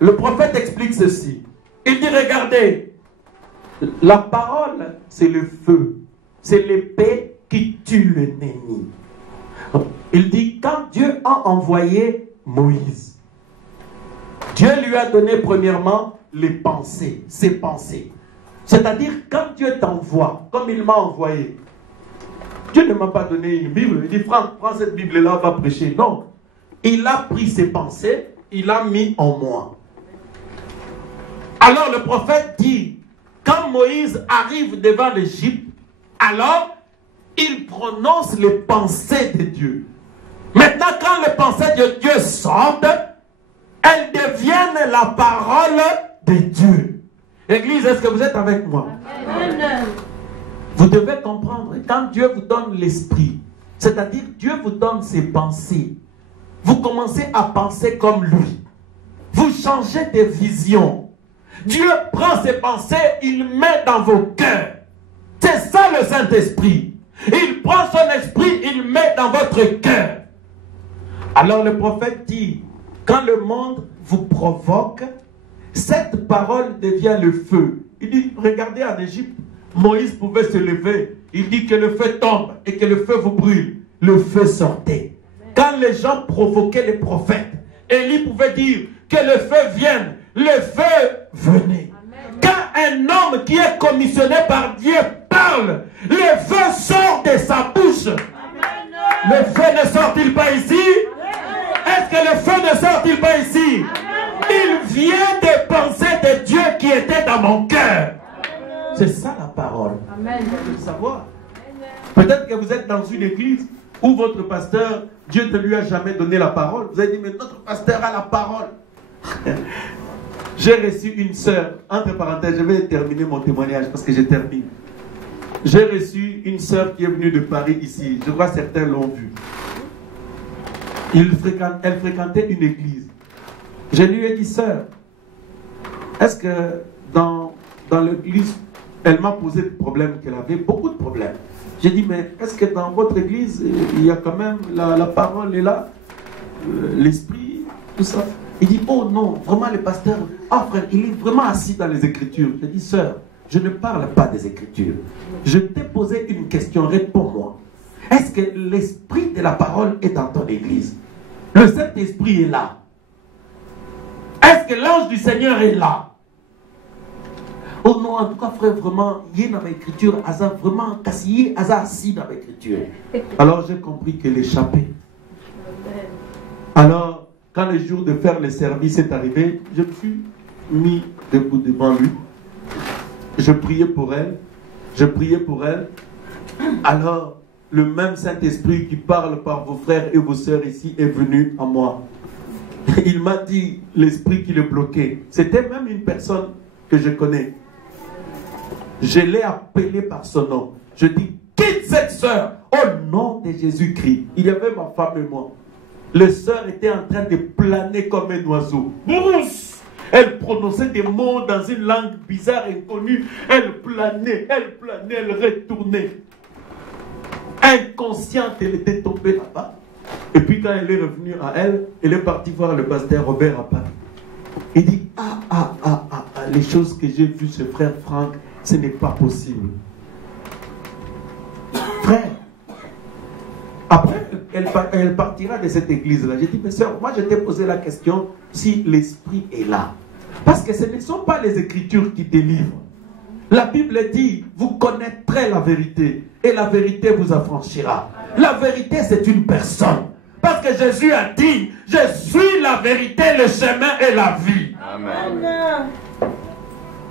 le prophète explique ceci. Il dit, regardez, la parole, c'est le feu. C'est l'épée qui tue l'ennemi. Il dit, quand Dieu a envoyé Moïse, Dieu lui a donné premièrement les pensées, ses pensées. C'est-à-dire, quand Dieu t'envoie, comme il m'a envoyé, Dieu ne m'a pas donné une Bible. Il dit, Franck, prends cette Bible-là, va prêcher. Non. Il a pris ses pensées, il l'a mis en moi. Alors le prophète dit, quand Moïse arrive devant l'Égypte, alors il prononce les pensées de Dieu. Maintenant, quand les pensées de Dieu sortent, elles deviennent la parole de Dieu. Église, est-ce que vous êtes avec moi? Amen. Vous devez comprendre, quand Dieu vous donne l'esprit, c'est-à-dire Dieu vous donne ses pensées, vous commencez à penser comme lui. Vous changez de vision. Dieu prend ses pensées, il met dans vos cœurs. C'est ça le Saint-Esprit. Il prend son esprit, il met dans votre cœur. Alors le prophète dit, quand le monde vous provoque, cette parole devient le feu. Il dit, regardez en Égypte, Moïse pouvait se lever. Il dit que le feu tombe et que le feu vous brûle. Le feu sortait. Quand les gens provoquaient les prophètes, Élie pouvait dire que le feu vienne. Le feu venait. Quand un homme qui est commissionné par Dieu parle, le feu sort de sa bouche. Le feu ne sort-il pas ici? Est-ce que le feu ne sort-il pas ici? Il vient des pensées de Dieu qui étaient dans mon cœur. C'est ça la parole. Amen. Vous devez le savoir. Peut-être que vous êtes dans une église où votre pasteur, Dieu ne lui a jamais donné la parole. Vous avez dit, mais notre pasteur a la parole. J'ai reçu une sœur, entre parenthèses, je vais terminer mon témoignage parce que je termine. J'ai reçu une sœur qui est venue de Paris ici. Je crois que certains l'ont vue. Elle fréquentait une église. Je lui ai dit, sœur, est-ce que dans l'église, elle m'a posé le problème qu'elle avait, beaucoup de problèmes. J'ai dit, mais est-ce que dans votre église, il y a quand même la parole est là, l'esprit, tout ça? Il dit, oh non, vraiment le pasteur, frère, il est vraiment assis dans les Écritures. J'ai dit, sœur, je ne parle pas des Écritures. Je t'ai posé une question, réponds-moi. Est-ce que l'esprit de la parole est dans ton église? Le Saint-Esprit est là. Est-ce que l'ange du Seigneur est là? Oh non, en tout cas, frère, vraiment, il est dans l'écriture, vraiment, cassé, assis dans l'écriture. Alors j'ai compris qu'elle échappait. Alors, quand le jour de faire le service est arrivé, je me suis mis debout devant lui. Je priais pour elle. Alors, le même Saint-Esprit qui parle par vos frères et vos sœurs ici est venu à moi. Il m'a dit l'esprit qui le bloquait. C'était même une personne que je connais. Je l'ai appelé par son nom. Je dis, quitte cette sœur au nom de Jésus-Christ. Il y avait ma femme et moi. Les sœurs étaient en train de planer comme un oiseau. Elle prononçait des mots dans une langue bizarre, inconnue. Elle planait, elle retournait. Inconsciente, elle était tombée là-bas. Et puis quand elle est revenue à elle est partie voir le pasteur Robert à Paris. Il dit, les choses que j'ai vues chez frère Franck, ce n'est pas possible. Frère, après, elle partira de cette église-là. J'ai dit, mais sœur, moi je t'ai posé la question si l'esprit est là. Parce que ce ne sont pas les Écritures qui délivrent. La Bible dit, vous connaîtrez la vérité et la vérité vous affranchira. La vérité, c'est une personne. Parce que Jésus a dit, je suis la vérité, le chemin et la vie. Amen.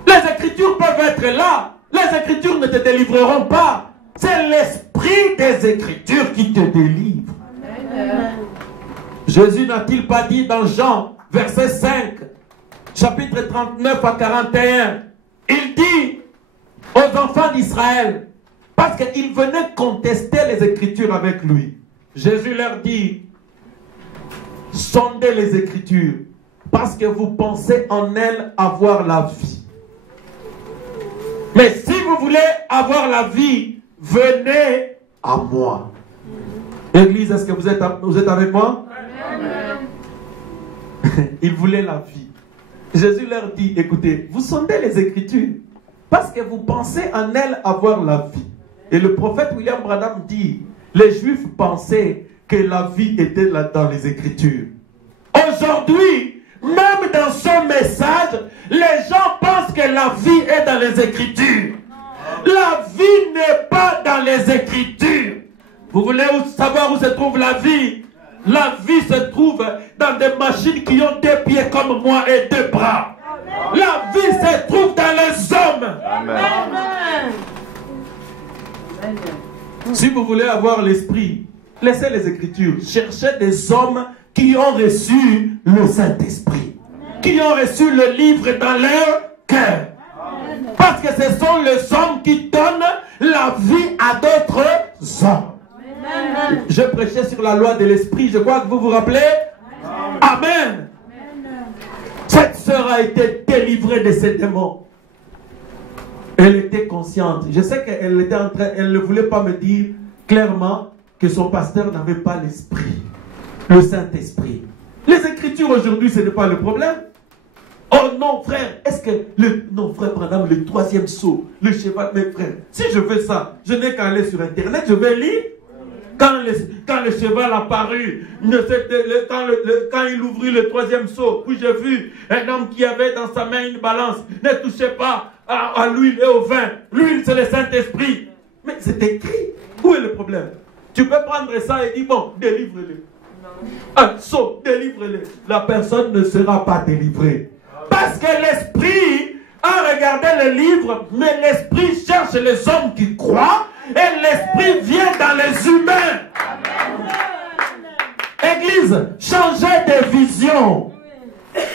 Les Écritures peuvent être là. Les Écritures ne te délivreront pas. C'est l'esprit des Écritures qui te délivre. Amen. Jésus n'a-t-il pas dit dans Jean, verset 5, chapitre 39 à 41, il dit aux enfants d'Israël, parce qu'ils venaient contester les Écritures avec lui. Jésus leur dit, sondez les Écritures, parce que vous pensez en elles avoir la vie. Mais si vous voulez avoir la vie, venez à moi. Église, est-ce que vous êtes avec moi? Ils voulaient la vie. Jésus leur dit, écoutez, vous sondez les Écritures, parce que vous pensez en elles avoir la vie. Et le prophète William Branham dit, les Juifs pensaient que la vie était là dans les Écritures. Aujourd'hui, même dans son message, les gens pensent que la vie est dans les Écritures. La vie n'est pas dans les Écritures. Vous voulez savoir où se trouve la vie? La vie se trouve dans des machines qui ont 2 pieds comme moi et 2 bras. La vie se trouve dans les hommes. Amen. Si vous voulez avoir l'esprit, laissez les Écritures. Cherchez des hommes qui ont reçu le Saint-Esprit, qui ont reçu le livre dans leur cœur. Parce que ce sont les hommes qui donnent la vie à d'autres hommes. Je prêchais sur la loi de l'esprit, je crois que vous vous rappelez. Amen. Cette sœur a été délivrée de ses démons. Elle était consciente. Je sais qu'elle était en train, elle ne voulait pas me dire clairement que son pasteur n'avait pas l'esprit, le Saint-Esprit. Les Écritures aujourd'hui, ce n'est pas le problème. Oh non, frère, est-ce que non, frère, madame, le troisième saut, le cheval, mes frères, si je veux ça, je n'ai qu'à aller sur Internet, je vais lire. Quand le cheval apparut, quand il ouvrit le troisième seau, puis j'ai vu un homme qui avait dans sa main une balance. Ne touchez pas à l'huile et au vin. L'huile, c'est le Saint-Esprit. Mais c'est écrit. Où est le problème? Tu peux prendre ça et dire, bon, délivre-le. Un seau, délivre-le. La personne ne sera pas délivrée. Parce que l'Esprit a regardé le livre, mais l'Esprit cherche les hommes qui croient. Et l'Esprit vient dans les humains. Église, changez de vision.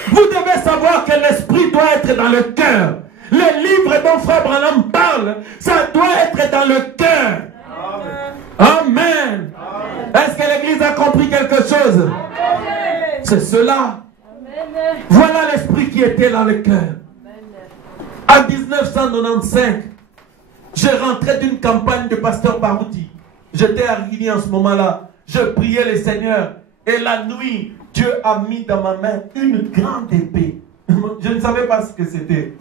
Vous devez savoir que l'Esprit doit être dans le cœur. Le livre dont Frère Branham parle, ça doit être dans le cœur. Amen. Est-ce que l'Église a compris quelque chose? C'est cela. Voilà l'Esprit qui était dans le cœur. En 1995, je rentrais d'une campagne de pasteur Barouti. J'étais à Guinée en ce moment-là. Je priais le Seigneur. Et la nuit, Dieu a mis dans ma main une grande épée. Je ne savais pas ce que c'était.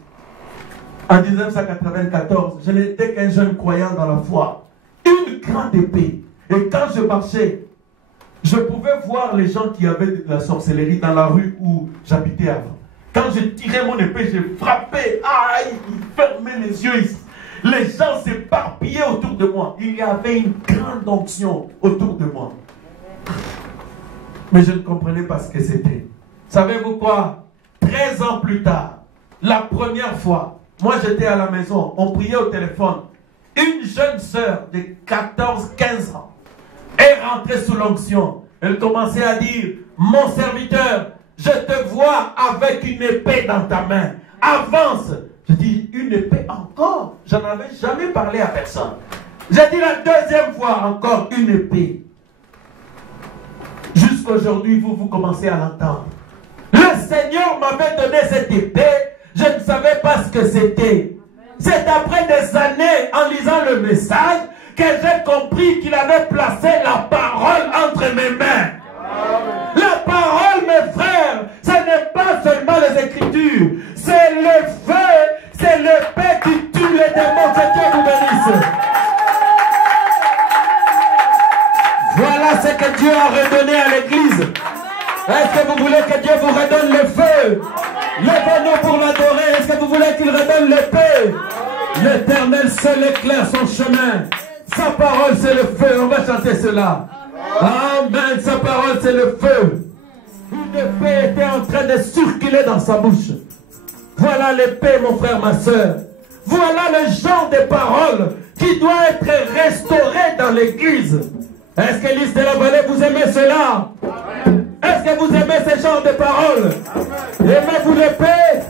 En 1994, je n'étais qu'un jeune croyant dans la foi. Une grande épée. Et quand je marchais, je pouvais voir les gens qui avaient de la sorcellerie dans la rue où j'habitais avant. Quand je tirais mon épée, je frappais. Aïe, ils fermaient les yeux ici. Les gens s'éparpillaient autour de moi. Il y avait une grande onction autour de moi. Mais je ne comprenais pas ce que c'était. Savez-vous quoi? 13 ans plus tard, la première fois, moi j'étais à la maison, on priait au téléphone. Une jeune sœur de 14-15 ans est rentrée sous l'onction. Elle commençait à dire, mon serviteur, je te vois avec une épée dans ta main. Avance. Je dis, une épée encore? Je n'en avais jamais parlé à personne. J'ai dit la deuxième fois encore, une épée. Jusqu'aujourd'hui, vous commencez à l'entendre. Le Seigneur m'avait donné cette épée. Je ne savais pas ce que c'était. C'est après des années, en lisant le message, que j'ai compris qu'il avait placé la parole entre mes mains. La parole, mes frères, ce n'est pas seulement les Écritures. C'est le feu, c'est l'épée qui tue les démons. Que Dieu vous bénisse. Voilà ce que Dieu a redonné à l'Église. Est-ce que vous voulez que Dieu vous redonne le feu? Levez-nous pour l'adorer. Est-ce que vous voulez qu'il redonne l'épée? L'Éternel seul éclaire son chemin. Sa parole c'est le feu. On va chanter cela. Amen. Sa parole c'est le feu. Une épée était en train de circuler dans sa bouche. Voilà l'épée, mon frère, ma soeur. Voilà le genre de parole qui doit être restauré dans l'église. Est-ce que l'Église de la vallée, vous aimez cela? Est-ce que vous aimez ce genre de paroles? Aimez-vous l'épée?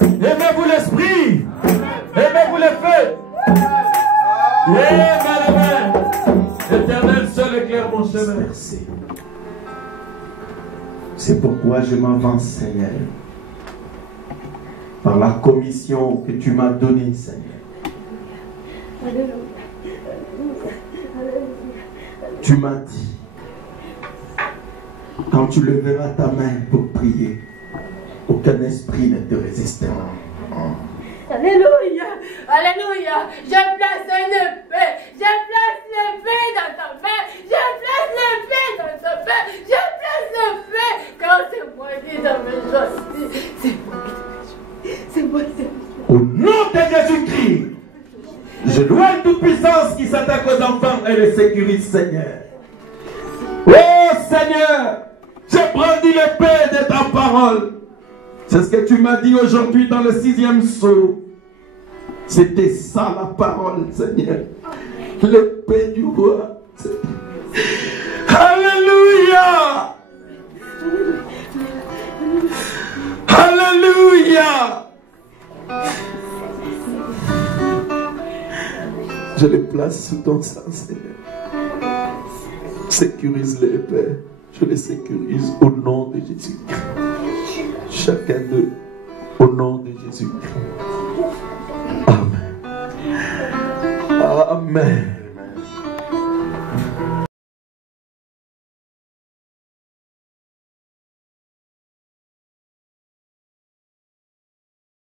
Aimez-vous l'esprit? Aimez-vous le feu? Amen. L'Éternel seul éclaire mon chemin. Merci. C'est pourquoi je m'avance, Seigneur, par la commission que tu m'as donnée, Seigneur. Tu m'as dit, quand tu leveras ta main pour prier, aucun esprit ne te résistera. Alléluia, alléluia. Je place une épée. Je place l'épée dans ta main. Je place l'épée dans ta main. Je place l'épée. Quand c'est moi qui t'en veux choisir. C'est moi qui t'en veux choisir. C'est moi qui t'en veux choisir. Au nom de Jésus-Christ, je loue toute puissance qui s'attaque aux enfants et les sécurise, Seigneur. Oh Seigneur, je brandis l'épée de ta parole. C'est ce que tu m'as dit aujourd'hui dans le 6e sceau. C'était ça la parole, Seigneur. L'épée du roi. Alléluia. Alléluia. Je les place sous ton sang, Seigneur. Sécurise-les, Père. Je les sécurise au nom de Jésus-Christ. Chacun d'eux, au nom de Jésus-Christ. Amen. Amen.